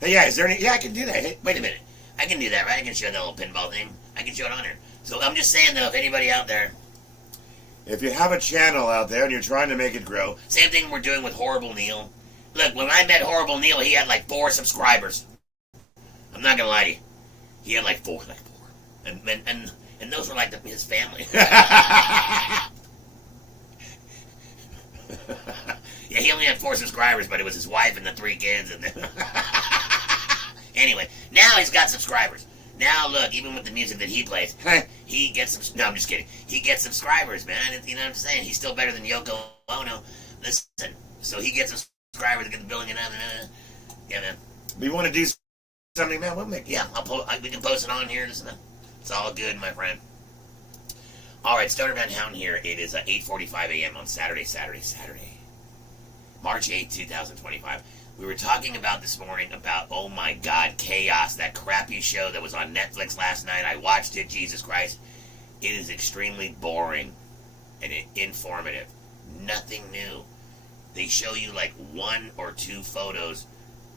Hey, yeah, is there any... Yeah, I can do that. Hey, Wait a minute. I can do that, right? I can show that little pinball thing. I can show it on here. So I'm just saying, though, if anybody out there... if you have a channel out there and you're trying to make it grow... Same thing we're doing with Horrible Neil. Look, when I met Horrible Neil, he had like 4 subscribers. I'm not gonna lie to you. He had like 4. And those were like his family. Yeah, he only had 4 subscribers, but it was his wife and the 3 kids. And anyway, now he's got subscribers. Now look, even with the music that he plays, he gets some. No, I'm just kidding. He gets subscribers, man. You know what I'm saying? He's still better than Yoko Ono. Listen, so he gets subscribers to get the billing and yeah, man. We want to do something, man. We'll make... Yeah, we can post it on here. Listen, it's all good, my friend. All right, Stoner Van Houten here. It is 8:45 a.m. on Saturday, March 8th, 2025. We were talking about this morning about, oh my God, Chaos, that crappy show that was on Netflix last night. I watched it, Jesus Christ. It is extremely boring and informative. Nothing new. They show you like 1 or 2 photos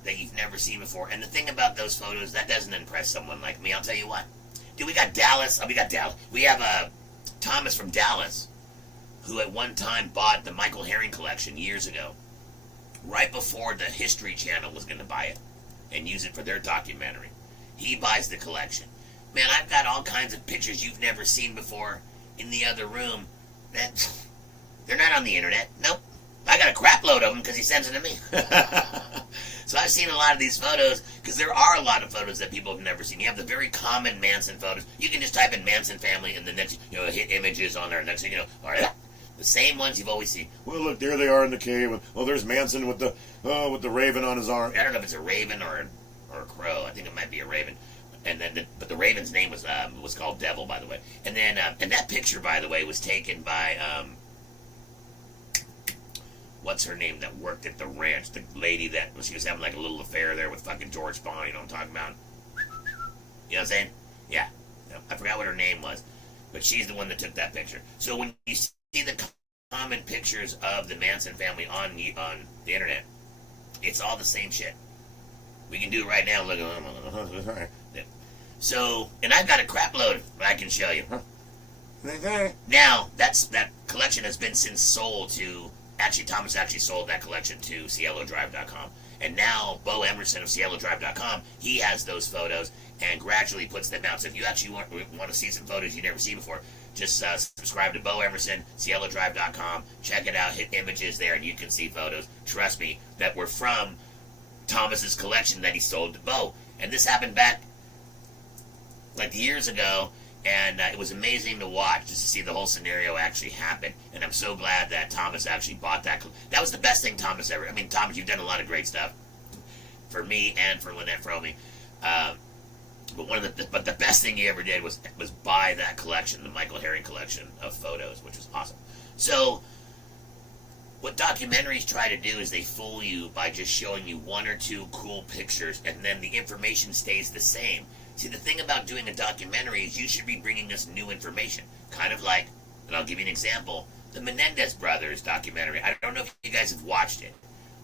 that you've never seen before. And the thing about those photos, that doesn't impress someone like me. I'll tell you what. Dude, we got Dallas. We have Thomas from Dallas, who at one time bought the Michael Herring collection years ago, right before the History Channel was going to buy it and use it for their documentary. He buys the collection. Man, I've got all kinds of pictures you've never seen before in the other room. That they're not on the internet. Nope. I got a crap load of them because he sends them to me. So I've seen a lot of these photos because there are a lot of photos that people have never seen. You have the very common Manson photos. You can just type in Manson family and the next, hit images on there. Next thing you know, all right, the same ones you've always seen. Well, look, there they are in the cave. Oh, there's Manson with the raven on his arm. I don't know if it's a raven or a crow. I think it might be a raven. And then, but the raven's name was called Devil, by the way. And then, and that picture, by the way, was taken by what's her name that worked at the ranch? The lady that she was having like a little affair there with fucking George Spahn. You know what I'm talking about? You know what I'm saying? Yeah. I forgot what her name was, but she's the one that took that picture. So when you see the common pictures of the Manson family on the internet, it's all the same shit. We can do it right now. Look at So, and I've got a crap load I can show you. Now, that collection has been since sold to... Actually, Thomas actually sold that collection to CieloDrive.com. And now, Bo Emerson of CieloDrive.com, he has those photos and gradually puts them out. So if you actually want to see some photos you've never seen before, just subscribe to Bo Emerson, CieloDrive.com. Check it out, hit images there, and you can see photos. Trust me, that were from Thomas's collection that he sold to Bo. And this happened back like years ago. And it was amazing to watch, just to see the whole scenario actually happen. And I'm so glad that Thomas actually bought that. That was the best thing Thomas ever... I mean, Thomas, you've done a lot of great stuff for me and for Lynette Fromme. But the best thing he ever did was buy that collection, the Michael Herring collection of photos, which was awesome. So, what documentaries try to do is they fool you by just showing you 1 or 2 cool pictures, and then the information stays the same. See, the thing about doing a documentary is you should be bringing us new information. Kind of like, and I'll give you an example, the Menendez brothers documentary. I don't know if you guys have watched it.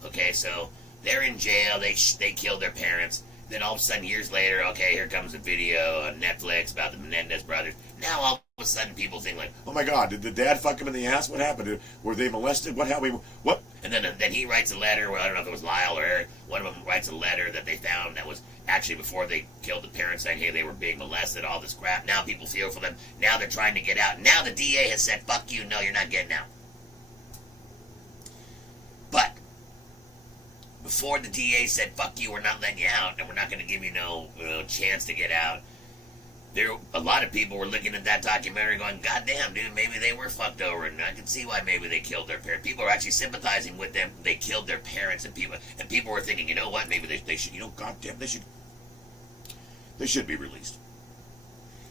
Okay, so they're in jail. They killed their parents. Then all of a sudden, years later, okay, here comes a video on Netflix about the Menendez brothers. Now all of a sudden, people think like, oh my God, did the dad fuck him in the ass? What happened? Were they molested? What happened? What? And then he writes a letter. Well, I don't know if it was Lyle or Eric. One of them writes a letter that they found that was actually before they killed the parents, saying, hey, they were being molested, all this crap. Now people feel for them. Now they're trying to get out. Now the DA has said, fuck you, no, you're not getting out. But before the DA said, fuck you, we're not letting you out, and we're not going to give you no chance to get out, A lot of people were looking at that documentary going, God damn, dude, maybe they were fucked over, and I can see why maybe they killed their parents. People are actually sympathizing with them. They killed their parents, and people were thinking, you know what, maybe they should, God damn, they should be released.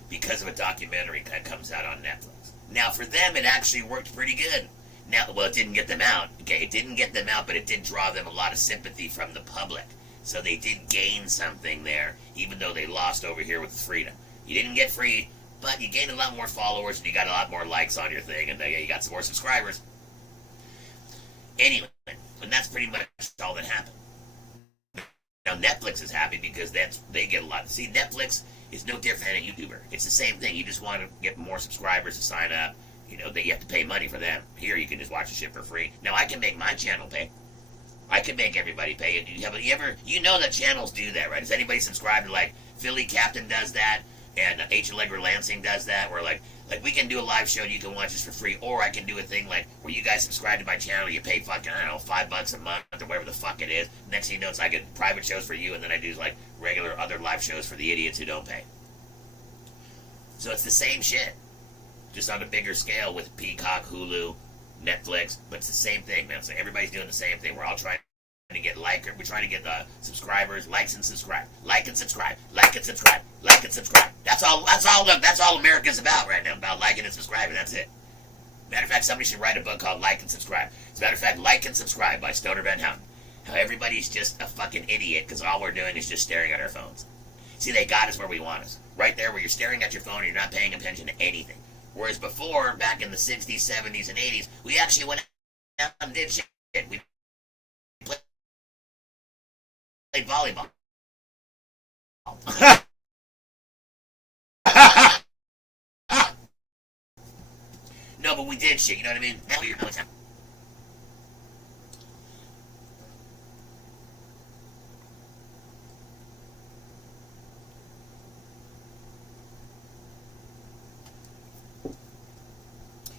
Because of a documentary that comes out on Netflix. Now, for them, it actually worked pretty good. Now, well, it didn't get them out. Okay, it didn't get them out, but it did draw them a lot of sympathy from the public. So they did gain something there, even though they lost over here with freedom. You didn't get free, but you gained a lot more followers, and you got a lot more likes on your thing, and you got some more subscribers. Anyway, and that's pretty much all that happened. Now, Netflix is happy because they get a lot. See, Netflix is no different than a YouTuber. It's the same thing. You just want to get more subscribers to sign up. You have to pay money for them. Here, you can just watch the shit for free. Now, I can make my channel pay. I can make everybody pay. You know that channels do that, right? Does anybody subscribe to, like, Philly Captain does that? And H. Allegra Lansing does that, where like we can do a live show and you can watch us for free, or I can do a thing like where you guys subscribe to my channel, you pay fucking, I don't know, $5 a month or whatever the fuck it is. Next thing you know, it's like a private shows for you, and then I do like regular other live shows for the idiots who don't pay. So it's the same shit, just on a bigger scale with Peacock, Hulu, Netflix, but it's the same thing, man. So everybody's doing the same thing. We're all trying to get we're trying to get the subscribers, likes and subscribe, like and subscribe, like and subscribe, like and subscribe. That's all America's about right now, about liking and subscribing. That's it. Matter of fact, somebody should write a book called Like and Subscribe. As a matter of fact, Like and Subscribe by Stoner Van Houten. How everybody's just a fucking idiot because all we're doing is just staring at our phones. See, they got us where we want us. Right there where you're staring at your phone and you're not paying attention to anything. Whereas before, back in the 60s, 70s, and 80s, we actually went out and did shit. We played volleyball. No, but we did shit, you know what I mean? Now you're no time.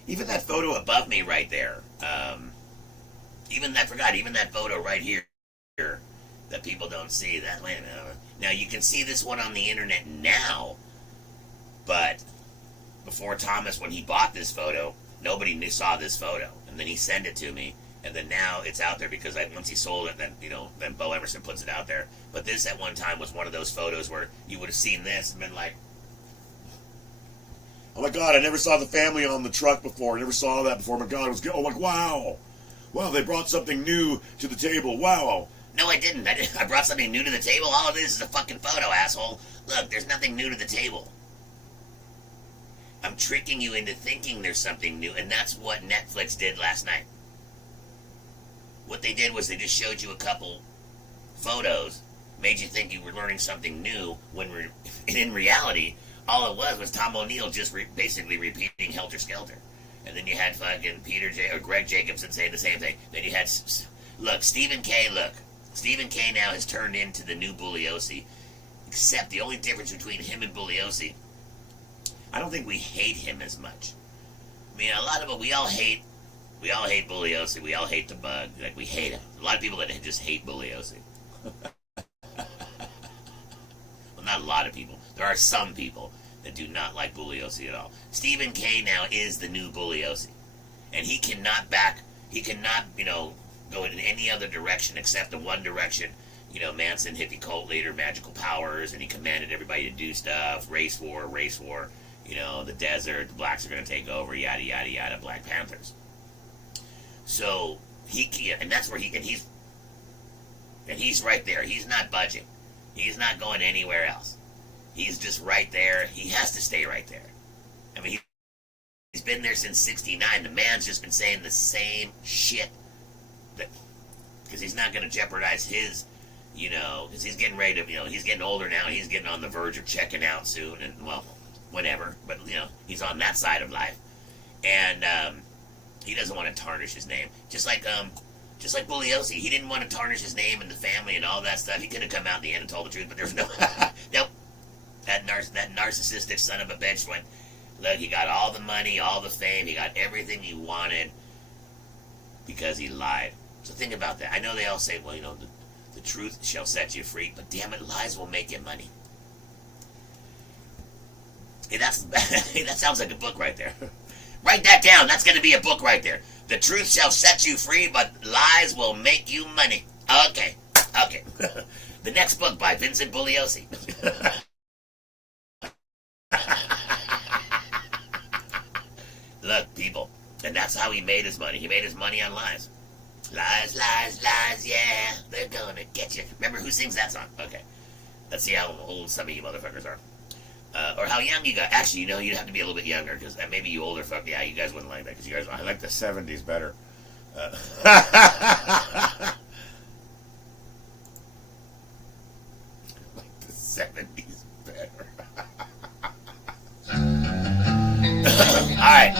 Even that photo above me right there, even that photo right here that people don't see. That, wait a minute. Now, you can see this one on the internet now, but before Thomas, when he bought this photo, nobody saw this photo. And then he sent it to me, and then now it's out there because once he sold it, then Bo Emerson puts it out there. But this at one time was one of those photos where you would have seen this and been like, oh my God, I never saw the family on the truck before. I never saw that before. Oh my God, it was good. Oh, like, wow. Wow, they brought something new to the table. Wow. No, I didn't. I brought something new to the table. All of this is a fucking photo, asshole. Look, there's nothing new to the table. I'm tricking you into thinking there's something new, and that's what Netflix did last night. What they did was they just showed you a couple photos, made you think you were learning something new, when in reality, all it was Tom O'Neill just basically repeating Helter Skelter. And then you had fucking Greg Jacobson saying the same thing. Then you had, Stephen K. Stephen K. now has turned into the new Bugliosi. Except the only difference between him and Bugliosi, I don't think we hate him as much. I mean, a lot of it, we all hate Bugliosi. We all hate the bug. Like, we hate him. A lot of people that just hate Bugliosi. Well, not a lot of people. There are some people that do not like Bugliosi at all. Stephen K. now is the new Bugliosi. And he cannot, go in any other direction except the one direction. Manson, hippie cult leader, magical powers, and he commanded everybody to do stuff. Race war. The desert, the blacks are going to take over, yada, yada, yada, Black Panthers. So, and that's where he's right there. He's not budging. He's not going anywhere else. He's just right there. He has to stay right there. I mean, he's been there since 69. The man's just been saying the same shit. Because he's not going to jeopardize his, because he's getting ready to, he's getting older now. He's getting on the verge of checking out soon. And, well, whatever. But, he's on that side of life. And he doesn't want to tarnish his name. Just like Bugliosi. He didn't want to tarnish his name and the family and all that stuff. He could have come out in the end and told the truth, but there's no... Nope. That narcissistic son of a bitch went, look, he got all the money, all the fame, he got everything he wanted because he lied. So think about that. I know they all say, well, the truth shall set you free, but damn it, lies will make you money. Hey, that sounds like a book right there. Write that down. That's going to be a book right there. The truth shall set you free, but lies will make you money. Okay. The next book by Vincent Bugliosi. Look, people, and that's how he made his money. He made his money on lies. Lies, lies, lies, yeah, they're gonna get you. Remember who sings that song? Okay. Let's see how old some of you motherfuckers are. Or how young you got. Actually, you'd have to be a little bit younger, because maybe you older fuck, yeah, you guys wouldn't like that, because you guys, I like the 70s better. like the 70s better. Alright.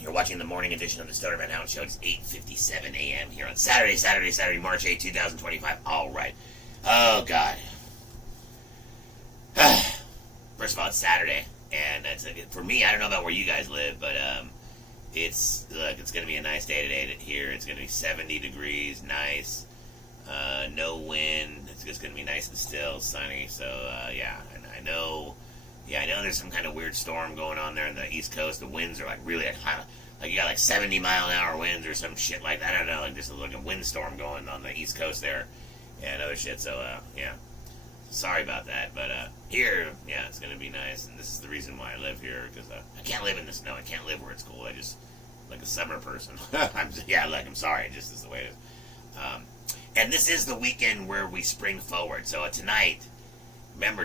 You're watching the morning edition of the Stoner Man Hound Show. It's 8:57 a.m. here on Saturday, March 8, 2025. All right. Oh, God. First of all, it's Saturday, and for me, I don't know about where you guys live, but it's going to be a nice day today here. It's going to be 70 degrees, nice, no wind. It's just going to be nice and still, sunny. So, yeah, and I know there's some kind of weird storm going on there on the East Coast. The winds are really like you got like 70 mile an hour winds or some shit like that. I don't know, like just like a windstorm going on the East Coast there and other shit. So yeah, sorry about that. But here, yeah, it's gonna be nice, and this is the reason why I live here, because I can't live in the snow. I can't live where it's cold. I just like a summer person. I'm sorry. It just is the way it is. And this is the weekend where we spring forward. So tonight. Remember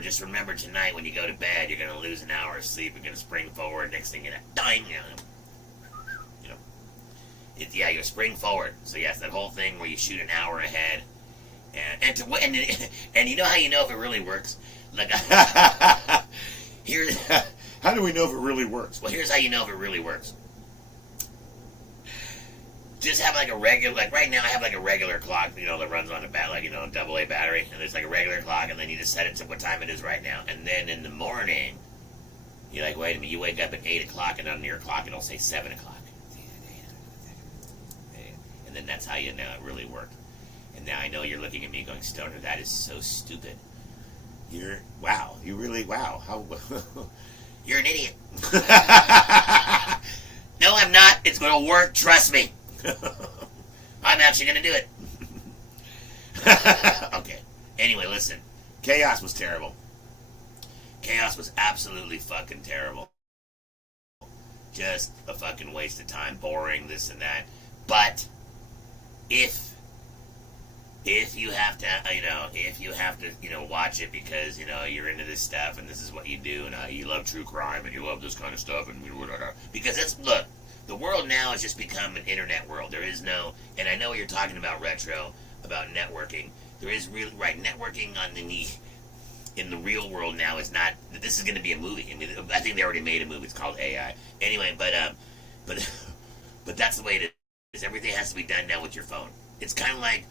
tonight when you go to bed, you're going to lose an hour of sleep. You're going to spring forward. Next thing you know, dying, Yeah, you spring forward. So yes, that whole thing where you shoot an hour ahead, and you know how you know if it really works? Like, here, how do we know if it really works? Well, here's how you know if it really works. Just have like a regular, like right now I have like a regular clock, that runs on a AA battery, and there's like a regular clock, and then you just set it to what time it is right now, and then in the morning, you're like, wait a minute, you wake up at 8 o'clock, and on your clock it'll say 7 o'clock. And then that's how you know it really worked. And now I know you're looking at me going, Stoner, that is so stupid. Wow. How, you're an idiot. No, I'm not. It's going to work. Trust me. I'm actually going to do it. Okay. Anyway, listen. Chaos was terrible. Chaos was absolutely fucking terrible. Just a fucking waste of time. Boring, this and that. But if you have to, watch it because, you're into this stuff and this is what you do and you love true crime and you love this kind of stuff and because look, the world now has just become an internet world. There is no, and I know you're talking about retro, about networking. There is really, right, networking in the real world now is not, this is going to be a movie. I mean, I think they already made a movie. It's called AI. Anyway, but that's the way it is. Everything has to be done now with your phone. It's kind of like,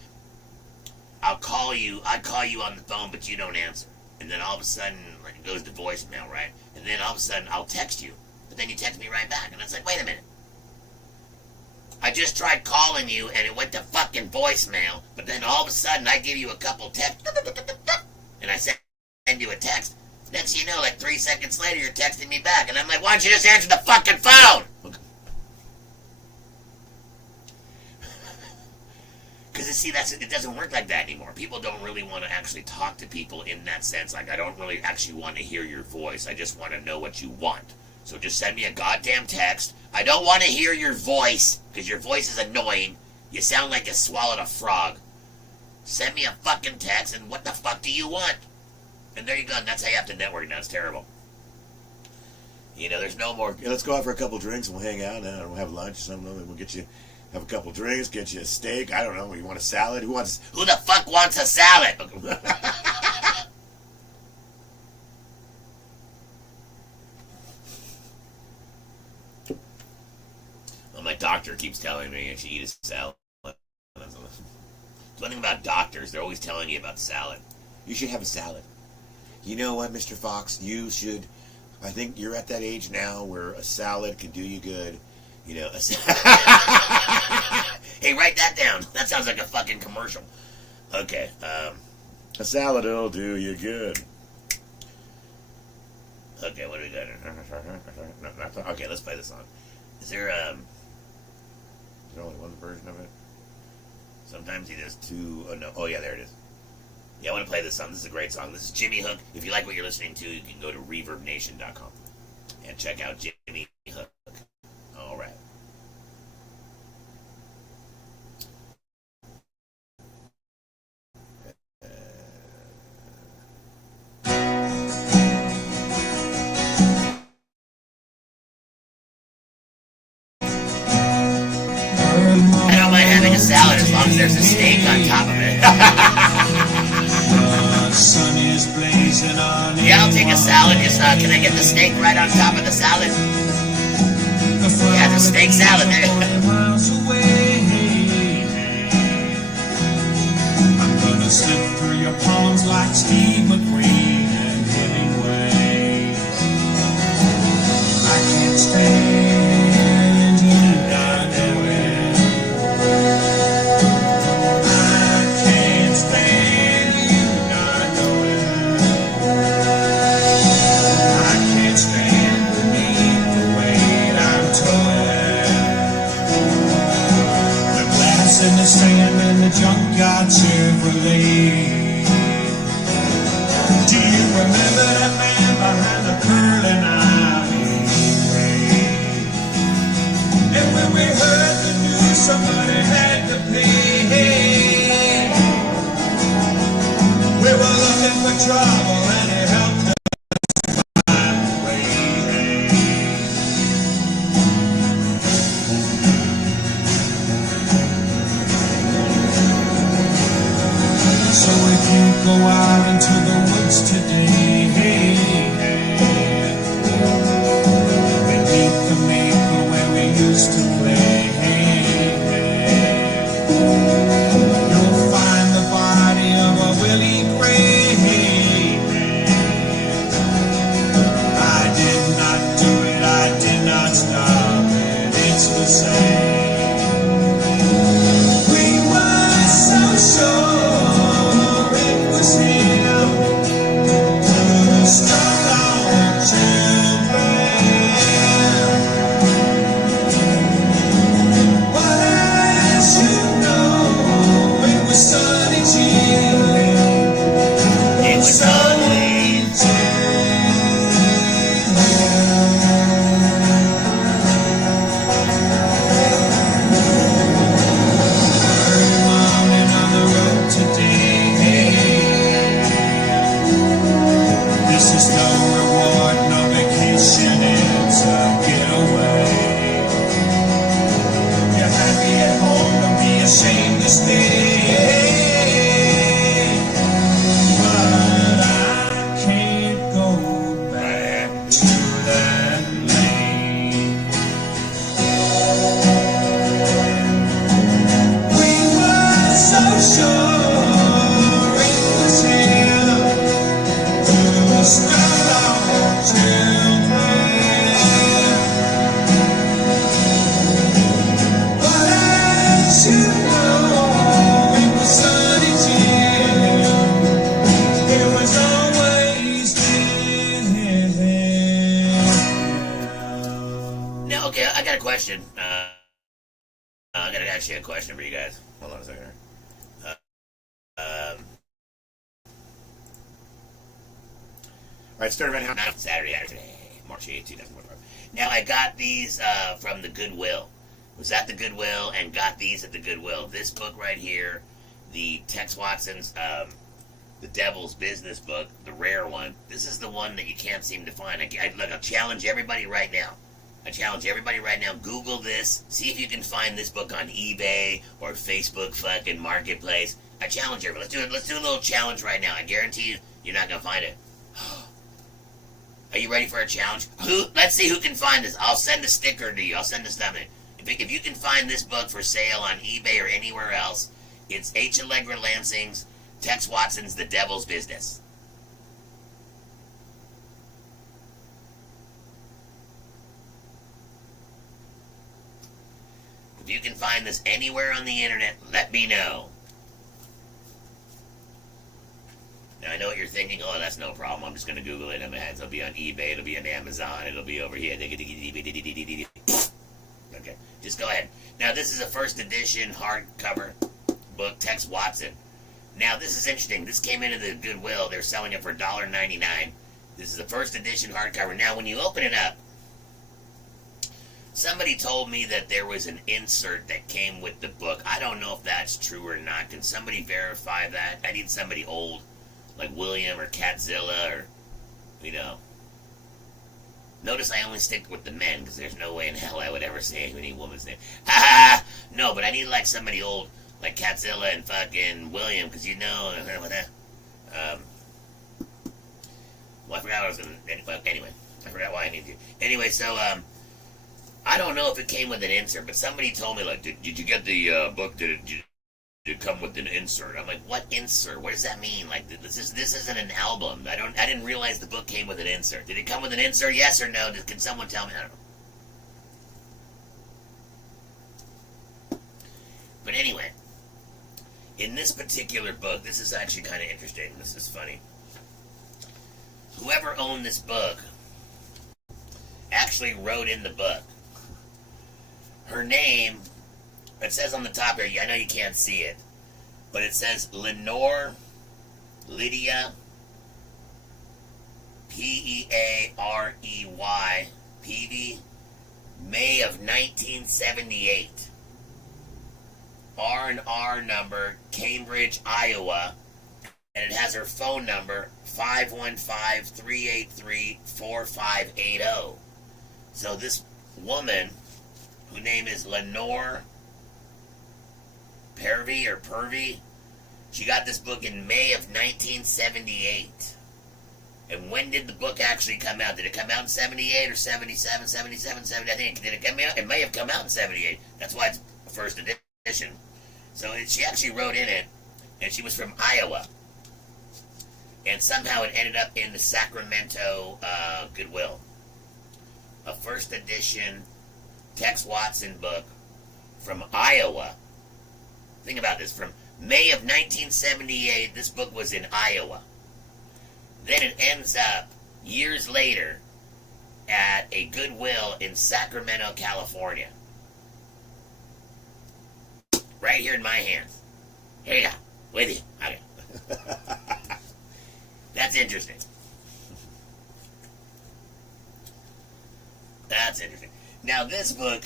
I'd call you on the phone, but you don't answer. And then all of a sudden, it goes to voicemail, right? And then all of a sudden, I'll text you. But then you text me right back. And it's like, wait a minute. I just tried calling you, and it went to fucking voicemail. But then all of a sudden, I give you a couple texts. And I send you a text. Next thing you know, like 3 seconds later, you're texting me back. And I'm like, why don't you just answer the fucking phone? Because, see, it doesn't work like that anymore. People don't really want to actually talk to people in that sense. Like, I don't really actually want to hear your voice. I just want to know what you want. So just send me a goddamn text. I don't want to hear your voice, because your voice is annoying. You sound like you swallowed a frog. Send me a fucking text, and what the fuck do you want? And there you go. And that's how you have to network now. It's terrible. There's no more. Yeah, let's go out for a couple drinks and we'll hang out and we'll have lunch or something. We'll get you... Have a couple drinks, get you a steak. I don't know. You want a salad? Who the fuck wants a salad? Well, my doctor keeps telling me I should eat a salad. One thing about doctors, they're always telling you about salad. You should have a salad. You know what, Mr. Fox? You should. I think you're at that age now where a salad can do you good. Hey, write that down. That sounds like a fucking commercial. Okay, a salad will do you good. Okay, what do we got? Okay, let's play this song. Is there only one version of it? Sometimes he does two. Oh, no. Oh, yeah, there it is. Yeah, I want to play this song. This is a great song. This is Jimmy Hook. If you like what you're listening to, you can go to ReverbNation.com and check out Jimmy Hook. All right. I don't mind having a salad as long as there's a steak on top of it. Yeah, I'll take a salad. Just, can I get the steak right on top of the salad? Yeah, the steak salad there. I'm gonna slip through your palms like Steve McQueen and Hemingway. I can't stand you not knowing. I can't stand you not knowing. I can't stand beneath the weight I'm towing. The glass in the stand in the junkyard Chevrolet. Do you remember that man behind the curling alleyway? And when we heard the news, somebody had to pay. We were looking for trouble and it helped us find a way. go out into the woods today. Beneath the maple where we used to play. You'll find the body of a Willie Gray. I did not do it, I did not stop it, it's the same. We were so sure it was him who struck our children. But as you know, it was sunny chilling. It was always Morning on the road today. This is no reward, no vacation, it's a getaway. You're happy at home, don't be ashamed to stay. But I can't go back to that lane. We were so sure it was him who stole our children. But as you know, it was sunny Jim. It was always him. now. Okay, I got a question. I got actually a question for you guys. Hold on a second. All right, start right now. Not Saturday, March 8th, 2025. Now, I got these from the Goodwill. Was at the Goodwill and got these at the Goodwill. This book right here, the Tex Watson's The Devil's Business book, the rare one. This is the one that you can't seem to find. Look, I'll challenge everybody right now. Google this. See if you can find this book on eBay or Facebook fucking Marketplace. I challenge everybody. Let's do a little challenge right now. I guarantee you, you're not going to find it. Are you ready for a challenge? Let's see who can find this. I'll send a sticker to you. I'll send a something. If you can find this book for sale on eBay or anywhere else, it's H. Allegra Lansing's Tex Watson's The Devil's Business. If you can find this anywhere on the internet, let me know. Now, I know what you're thinking. Oh, that's no problem. I'm just going to Google it. It'll be on eBay. It'll be on Amazon. It'll be over here. Okay, just go ahead. Now, this is a first edition hardcover book, Tex Watson. Now, this is interesting. This came into the Goodwill. They're selling it for $1.99. This is a first edition hardcover. Now, when you open it up, somebody told me that there was an insert that came with the book. I don't know if that's true or not. Can somebody verify that? I need somebody old, like William or Catzilla or, Notice I only stick with the men, because there's no way in hell I would ever say any woman's name. Ha! No, but I need like somebody old, like Catzilla and fucking William, because well, I forgot what I was going to... Anyway, I forgot why I need you. Anyway, so, I don't know if it came with an insert, but somebody told me, like, did you get the book? Did it come with an insert? I'm like, what insert? What does that mean? Like, this isn't an album. I didn't realize the book came with an insert. Did it come with an insert? Yes or no? Can someone tell me? I don't know. But anyway, in this particular book, this is actually kind of interesting. This is funny. Whoever owned this book actually wrote in the book. Her name, it says on the top here, I know you can't see it, but it says Lenore Lydia Pearey Peavy, May of 1978. R&R number, Cambridge, Iowa, and it has her phone number, 515-383-4580. So this woman, whose name is Lenore Purvey, She got this book in May of 1978. And when did the book actually come out? Did it come out in 78 or 77, 77, 70? I think, did it come out? It may have come out in 78. That's why it's first edition. So she actually wrote in it, and she was from Iowa. And somehow it ended up in the Sacramento Goodwill. A first edition Tex Watson book from Iowa. Think about this. From May of 1978, this book was in Iowa. Then it ends up, years later, at a Goodwill in Sacramento, California. Right here in my hands. Here you go. With you. Okay. That's interesting. That's interesting. Now this book,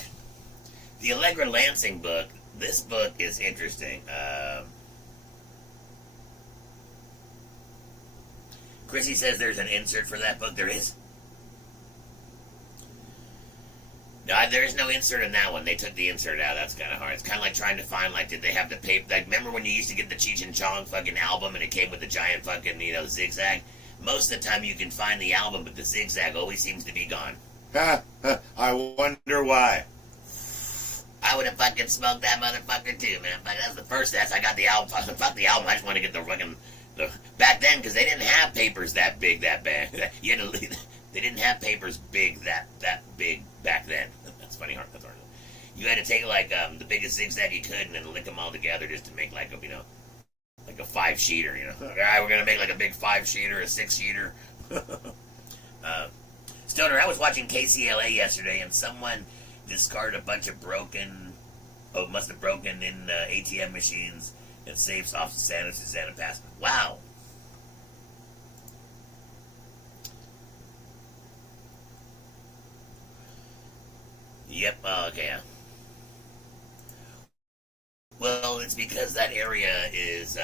the Allegra Lansing book, this book is interesting. Chrissy says there's an insert for that book. There is. No, there is no insert in that one. They took the insert out. That's kind of hard. It's kind of like trying to find, like, did they have the paper? Like, remember when you used to get the Cheech and Chong fucking album and it came with the giant fucking, zigzag? Most of the time you can find the album, but the zigzag always seems to be gone. I wonder why. I would have fucking smoked that motherfucker too, man. But that's the first test. I got the album. Fuck the album. I just want to get the fucking... Back then, because they didn't have papers that big, that bad. You had to, they didn't have papers big that big back then. That's funny. That's hard. You had to take like the biggest zigzag you could and then lick them all together just to make like a like a 5-sheeter. All right, we're gonna make like a big 5-sheeter, a 6-sheeter. Stoner, I was watching KCLA yesterday and someone discarded a bunch of must have broken in ATM machines and safes off the Susanna Pass. Wow. Yep, okay. Well, it's because that area is,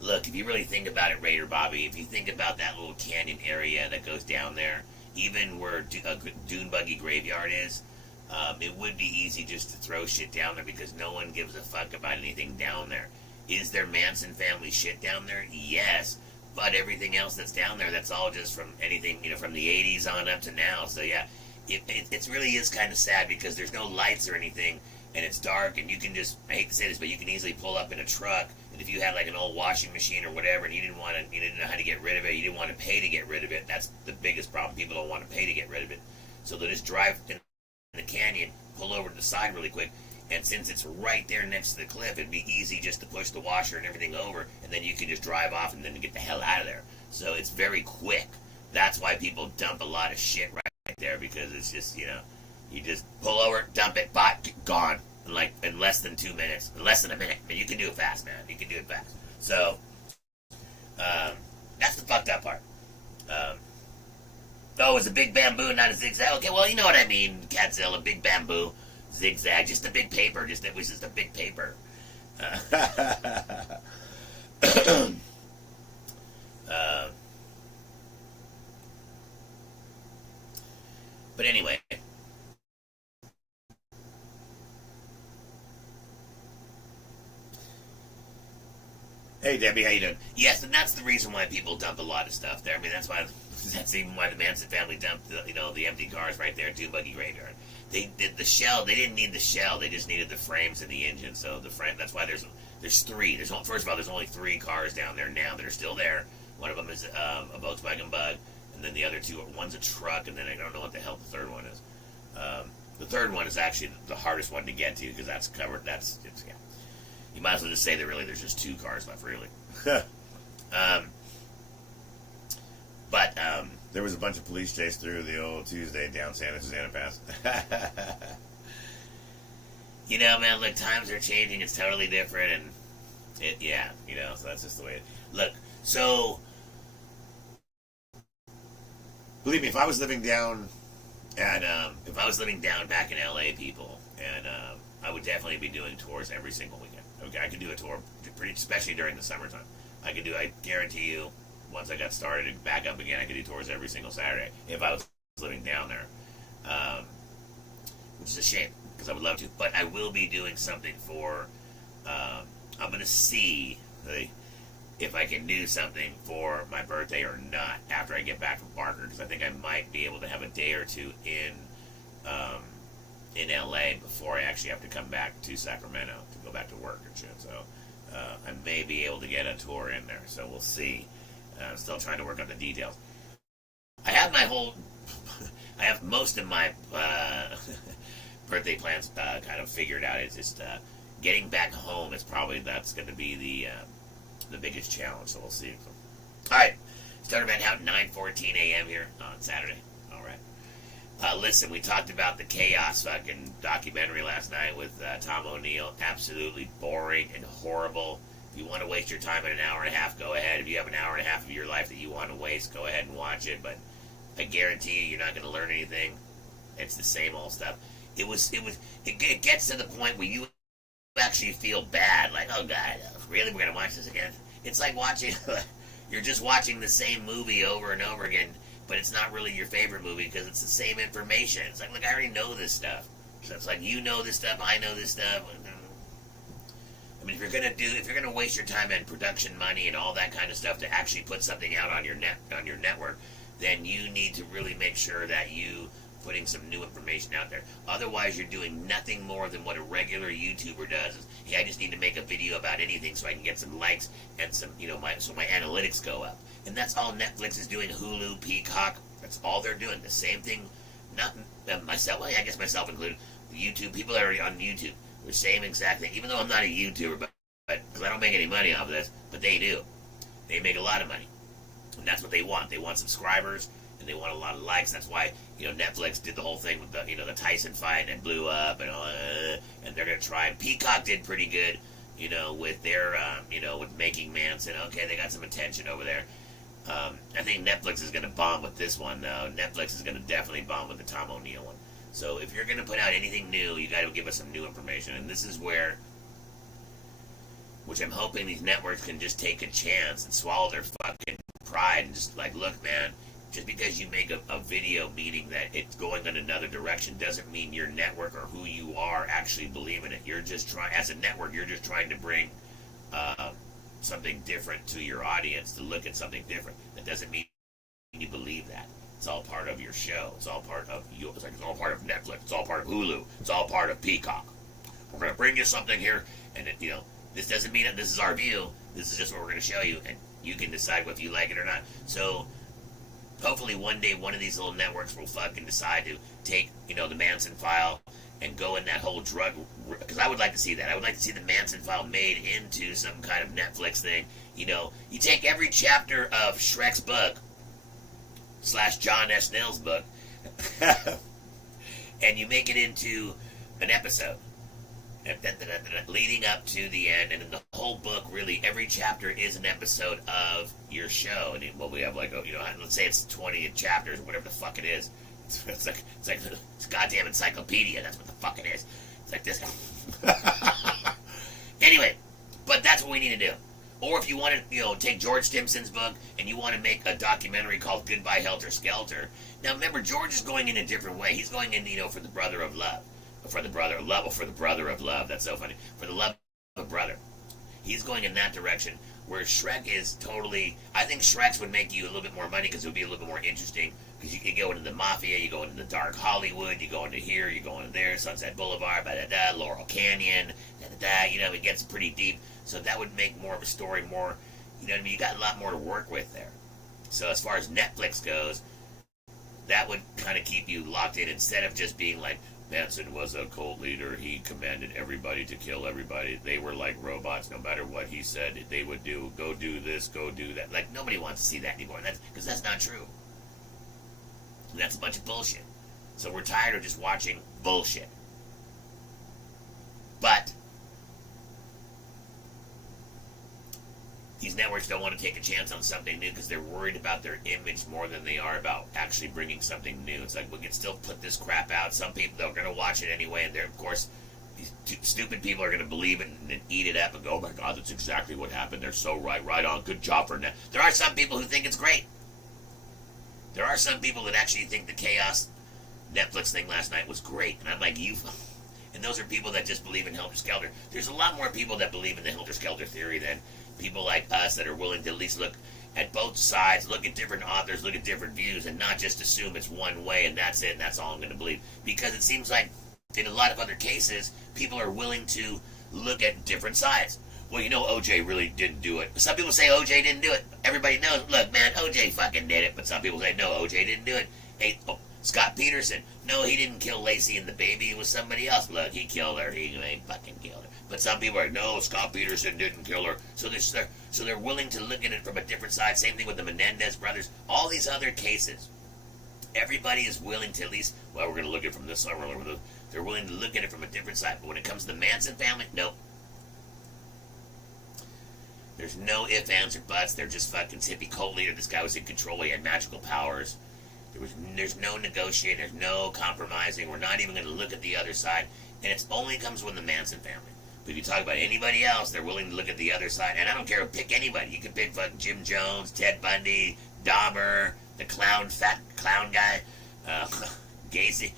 look, if you really think about it, Raider Bobby, if you think about that little canyon area that goes down there, even where Dune Buggy Graveyard is, it would be easy just to throw shit down there because no one gives a fuck about anything down there. Is there Manson family shit down there? Yes. But everything else that's down there, that's all just from anything, from the 80s on up to now. So yeah, it really is kind of sad because there's no lights or anything, and it's dark, and you can just, I hate to say this, but you can easily pull up in a truck, and if you had like an old washing machine or whatever, and you didn't know how to get rid of it, you didn't want to pay to get rid of it, that's the biggest problem. People don't want to pay to get rid of it. So they'll just drive in the canyon, pull over to the side really quick, and since it's right there next to the cliff, it'd be easy just to push the washer and everything over, and then you can just drive off and then get the hell out of there. So it's very quick. That's why people dump a lot of shit right there, because it's just, you just pull over, dump it, gone, in less than 2 minutes, in less than a minute. And you can do it fast, man. You can do it fast. So, that's the fucked up part. It's a big bamboo, not a zigzag. Okay, well, you know what I mean, Catzilla, big bamboo. Zigzag, just a big paper. It was just a big paper. But anyway. Hey Debbie, how you doing? Yes, and that's the reason why people dump a lot of stuff there. I mean, that's even why the Manson family dumped the empty cars right there at Dune Buggy Graveyard. They did the shell. They didn't need the shell. They just needed the frames and the engine. So the frame. That's why there's 3. First of all, there's only 3 cars down there now that are still there. One of them is a Volkswagen Bug, and then the other 2. One's a truck, and then I don't know what the hell the third one is. The third one is actually the hardest one to get to because that's covered. Yeah. You might as well just say that really there's just 2 cars left, really. But there was a bunch of police chase through the old Tuesday down Santa Susana Pass. Man, look, times are changing. It's totally different, and so that's just the way it... Look, so... Believe me, if I was living down back in LA, people, and I would definitely be doing tours every single weekend. Okay, I could do a tour, especially during the summertime. I guarantee you, once I got started and back up again, I could do tours every single Saturday if I was living down there. Which is a shame, because I would love to. But I will be doing something for I'm gonna see if I can do something for my birthday or not after I get back from Barker, because I think I might be able to have a day or two in LA before I actually have to come back to Sacramento to go back to work and shit. So I may be able to get a tour in there. So we'll see. I'm still trying to work on the details. I have I have most of my birthday plans kind of figured out. It's just getting back home is probably that's going to be the biggest challenge. So we'll see. All right, started at out 9:14 a.m. here on Saturday. All right. Listen, we talked about the Chaos fucking documentary last night with Tom O'Neill. Absolutely boring and horrible. If you want to waste your time in an hour and a half, go ahead. If you have an hour and a half of your life that you want to waste, go ahead and watch it. But I guarantee you're not going to learn anything. It's the same old stuff. It gets to the point where you actually feel bad. Like, oh God, really? We're going to watch this again? It's like watching, you're just watching the same movie over and over again, but it's not really your favorite movie because it's the same information. It's like, look, I already know this stuff. So it's like, you know this stuff, I know this stuff. I mean, if you're gonna waste your time and production money and all that kind of stuff to actually put something out on your network, then you need to really make sure that you putting some new information out there. Otherwise, you're doing nothing more than what a regular YouTuber does. Is, hey, I just need to make a video about anything so I can get some likes and some, so my analytics go up. And that's all Netflix is doing. Hulu, Peacock, that's all they're doing. The same thing. Not myself. Well, I guess myself included. The YouTube people that are on YouTube. The same exact thing, even though I'm not a YouTuber, but because I don't make any money off of this, but they do. They make a lot of money, and that's what they want. They want subscribers, and they want a lot of likes. That's why Netflix did the whole thing with the Tyson fight and blew up, and and they're gonna try. And Peacock did pretty good, with their with making Manson. Okay, they got some attention over there. I think Netflix is gonna bomb with this one though. Netflix is gonna definitely bomb with the Tom O'Neill one. So if you're going to put out anything new, you got to give us some new information. And this is where, which I'm hoping these networks can just take a chance and swallow their fucking pride and just like, look, man, just because you make a video meaning that it's going in another direction doesn't mean your network or who you are actually believe in it. You're just trying, as a network, you're just trying to bring something different to your audience, to look at something different. That doesn't mean you believe that. It's all part of your show. It's all part of you. It's all part of Netflix. It's all part of Hulu. It's all part of Peacock. We're going to bring you something here, and this doesn't mean that this is our view. This is just what we're going to show you, and you can decide whether you like it or not. So, hopefully one day one of these little networks will fucking decide to take, the Manson file and go in that whole drug, because I would like to see that. I would like to see the Manson file made into some kind of Netflix thing. You take every chapter of Shrek's book, / John S. Nell's book, and you make it into an episode, leading up to the end, and in the whole book, really, every chapter is an episode of your show. And we have let's say it's 20 chapters, or whatever the fuck it is. It's like it's a goddamn encyclopedia. That's what the fuck it is. It's like this. Anyway, but that's what we need to do. Or if you want to, take George Stimson's book and you want to make a documentary called Goodbye Helter Skelter. Now remember, George is going in a different way. He's going in, for the brother of love. For the brother of love, or for the brother of love. That's so funny. For the love of brother. He's going in that direction where Shrek is totally... I think Shrek's would make you a little bit more money because it would be a little bit more interesting. Because you could go into the mafia, you go into the dark Hollywood, you go into here, you go into there, Sunset Boulevard, da-da-da, Laurel Canyon, da-da-da, it gets pretty deep. So that would make more of a story, more, you got a lot more to work with there. So as far as Netflix goes, that would kind of keep you locked in instead of just being like, Manson was a cult leader, he commanded everybody to kill everybody. They were like robots, no matter what he said, they would do, go do this, go do that. Like, nobody wants to see that anymore, because that's not true. And that's a bunch of bullshit. So we're tired of just watching bullshit. But these networks don't want to take a chance on something new because they're worried about their image more than they are about actually bringing something new. It's like, we can still put this crap out. Some people are going to watch it anyway, and they're, of course, these stupid people are going to believe it and eat it up and go, oh my God, that's exactly what happened. They're so right on. Good job for net. There are some people who think it's great. There are some people that actually think the Chaos Netflix thing last night was great. And I'm like, And those are people that just believe in helter-skelter. There's a lot more people that believe in the helter-skelter theory than people like us that are willing to at least look at both sides, look at different authors, look at different views, and not just assume it's one way and that's it and that's all I'm going to believe. Because it seems like in a lot of other cases, people are willing to look at different sides. Well, you know, OJ really didn't do it. Some people say OJ didn't do it. Everybody knows, look, man, OJ fucking did it. But some people say, no, OJ didn't do it. Hey, Scott Peterson, no, he didn't kill Lacey and the baby. It was somebody else. Look, he killed her. He fucking killed her. But some people are like, no, Scott Peterson didn't kill her. So they're willing to look at it from a different side. Same thing with the Menendez brothers. All these other cases. Everybody is willing to at least, well, we're going to look at it from this side. They're willing to look at it from a different side. But when it comes to the Manson family, no. There's no ifs, ands, or buts. They're just fucking hippie cult leader. This guy was in control. He had magical powers. There's no negotiating. There's no compromising. We're not even going to look at the other side. And it only comes from the Manson family. But if you talk about anybody else, they're willing to look at the other side. And I don't care if pick anybody. You can pick fucking Jim Jones, Ted Bundy, Dahmer, the fat clown guy, Gacy.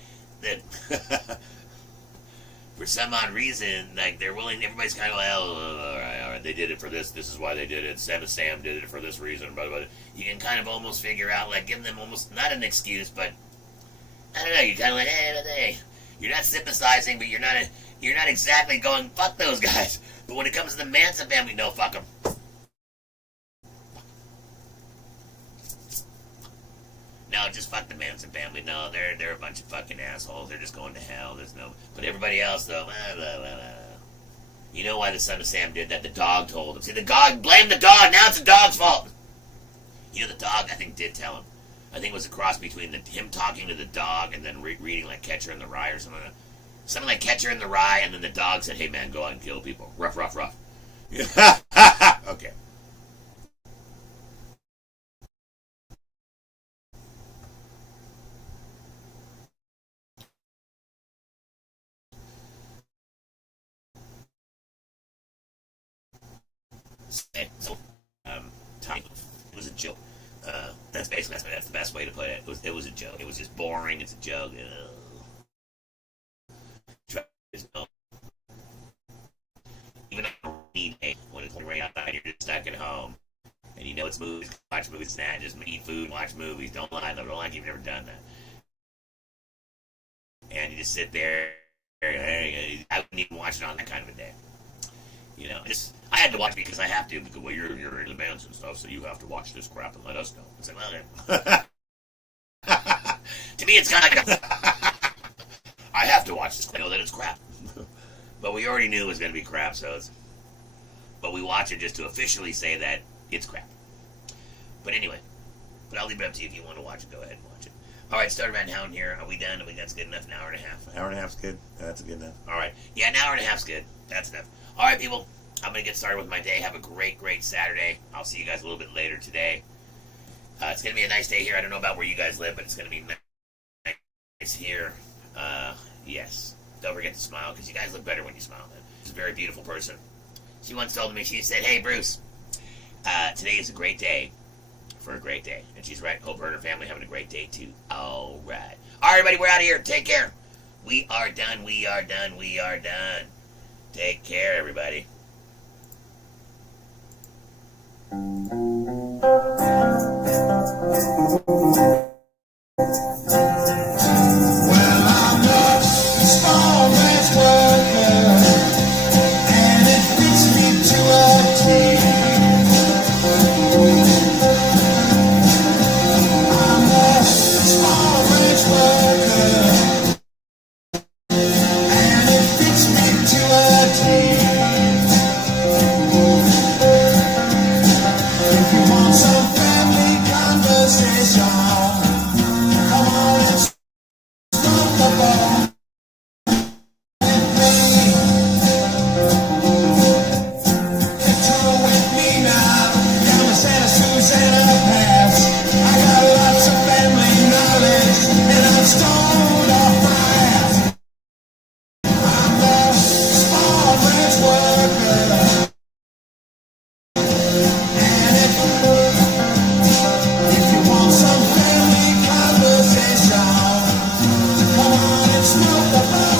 For some odd reason, like, they're willing, everybody's kind of like, oh, all right, they did it for this is why they did it, Sam did it for this reason, blah, blah, blah. You can kind of almost figure out, like, give them almost, not an excuse, but, I don't know, you're kind of like, hey, you're not sympathizing, but you're not exactly going, fuck those guys. But when it comes to the Manson family, no, fuck them. No, just fuck the Manson family. No, they're a bunch of fucking assholes. They're just going to hell. There's no... But everybody else, though... Blah, blah, blah, blah. You know why the son of Sam did that? The dog told him. See, the dog... Blame the dog! Now it's the dog's fault! You know, the dog, I think, did tell him. I think it was a cross between him talking to the dog and then reading, like, Catcher in the Rye or something. Something like Catcher in the Rye, and then the dog said, hey, man, go out and kill people. Rough. Okay. So, it was a joke. That's the best way to put it. It was a joke. It was just boring. It's a joke. Even on a rainy day, when it's rain outside, you're just stuck at home, and you know it's movies. Watch movies, snack, just eat food, watch movies. Don't lie. Don't like you've never done that. And you just sit there. I wouldn't even watch it on that kind of a day. You know, I had to watch it because I have to, because, well, you're in the bands and stuff, so you have to watch this crap and let us know. It's like, well, to me, it's kind of like, I have to watch this. I know that it's crap. But we already knew it was going to be crap, but we watch it just to officially say that it's crap. But anyway, I'll leave it up to you if you want to watch it. Go ahead and watch it. All right, Starter Van Houten here. Are we done? I think that's good enough. An hour and a half. An hour and a half's good. That's good enough. All right. Yeah, an hour and a half's good. That's enough. All right, people. I'm going to get started with my day. Have a great, great Saturday. I'll see you guys a little bit later today. It's going to be a nice day here. I don't know about where you guys live, but it's going to be nice here. Yes. Don't forget to smile, because you guys look better when you smile. She's a very beautiful person. She once told me, she said, hey, Bruce, today is a great day for a great day. And she's right. Hope her and her family having a great day, too. All right. All right, everybody, we're out of here. Take care. We are done. We are done. We are done. Take care, everybody. Smoke the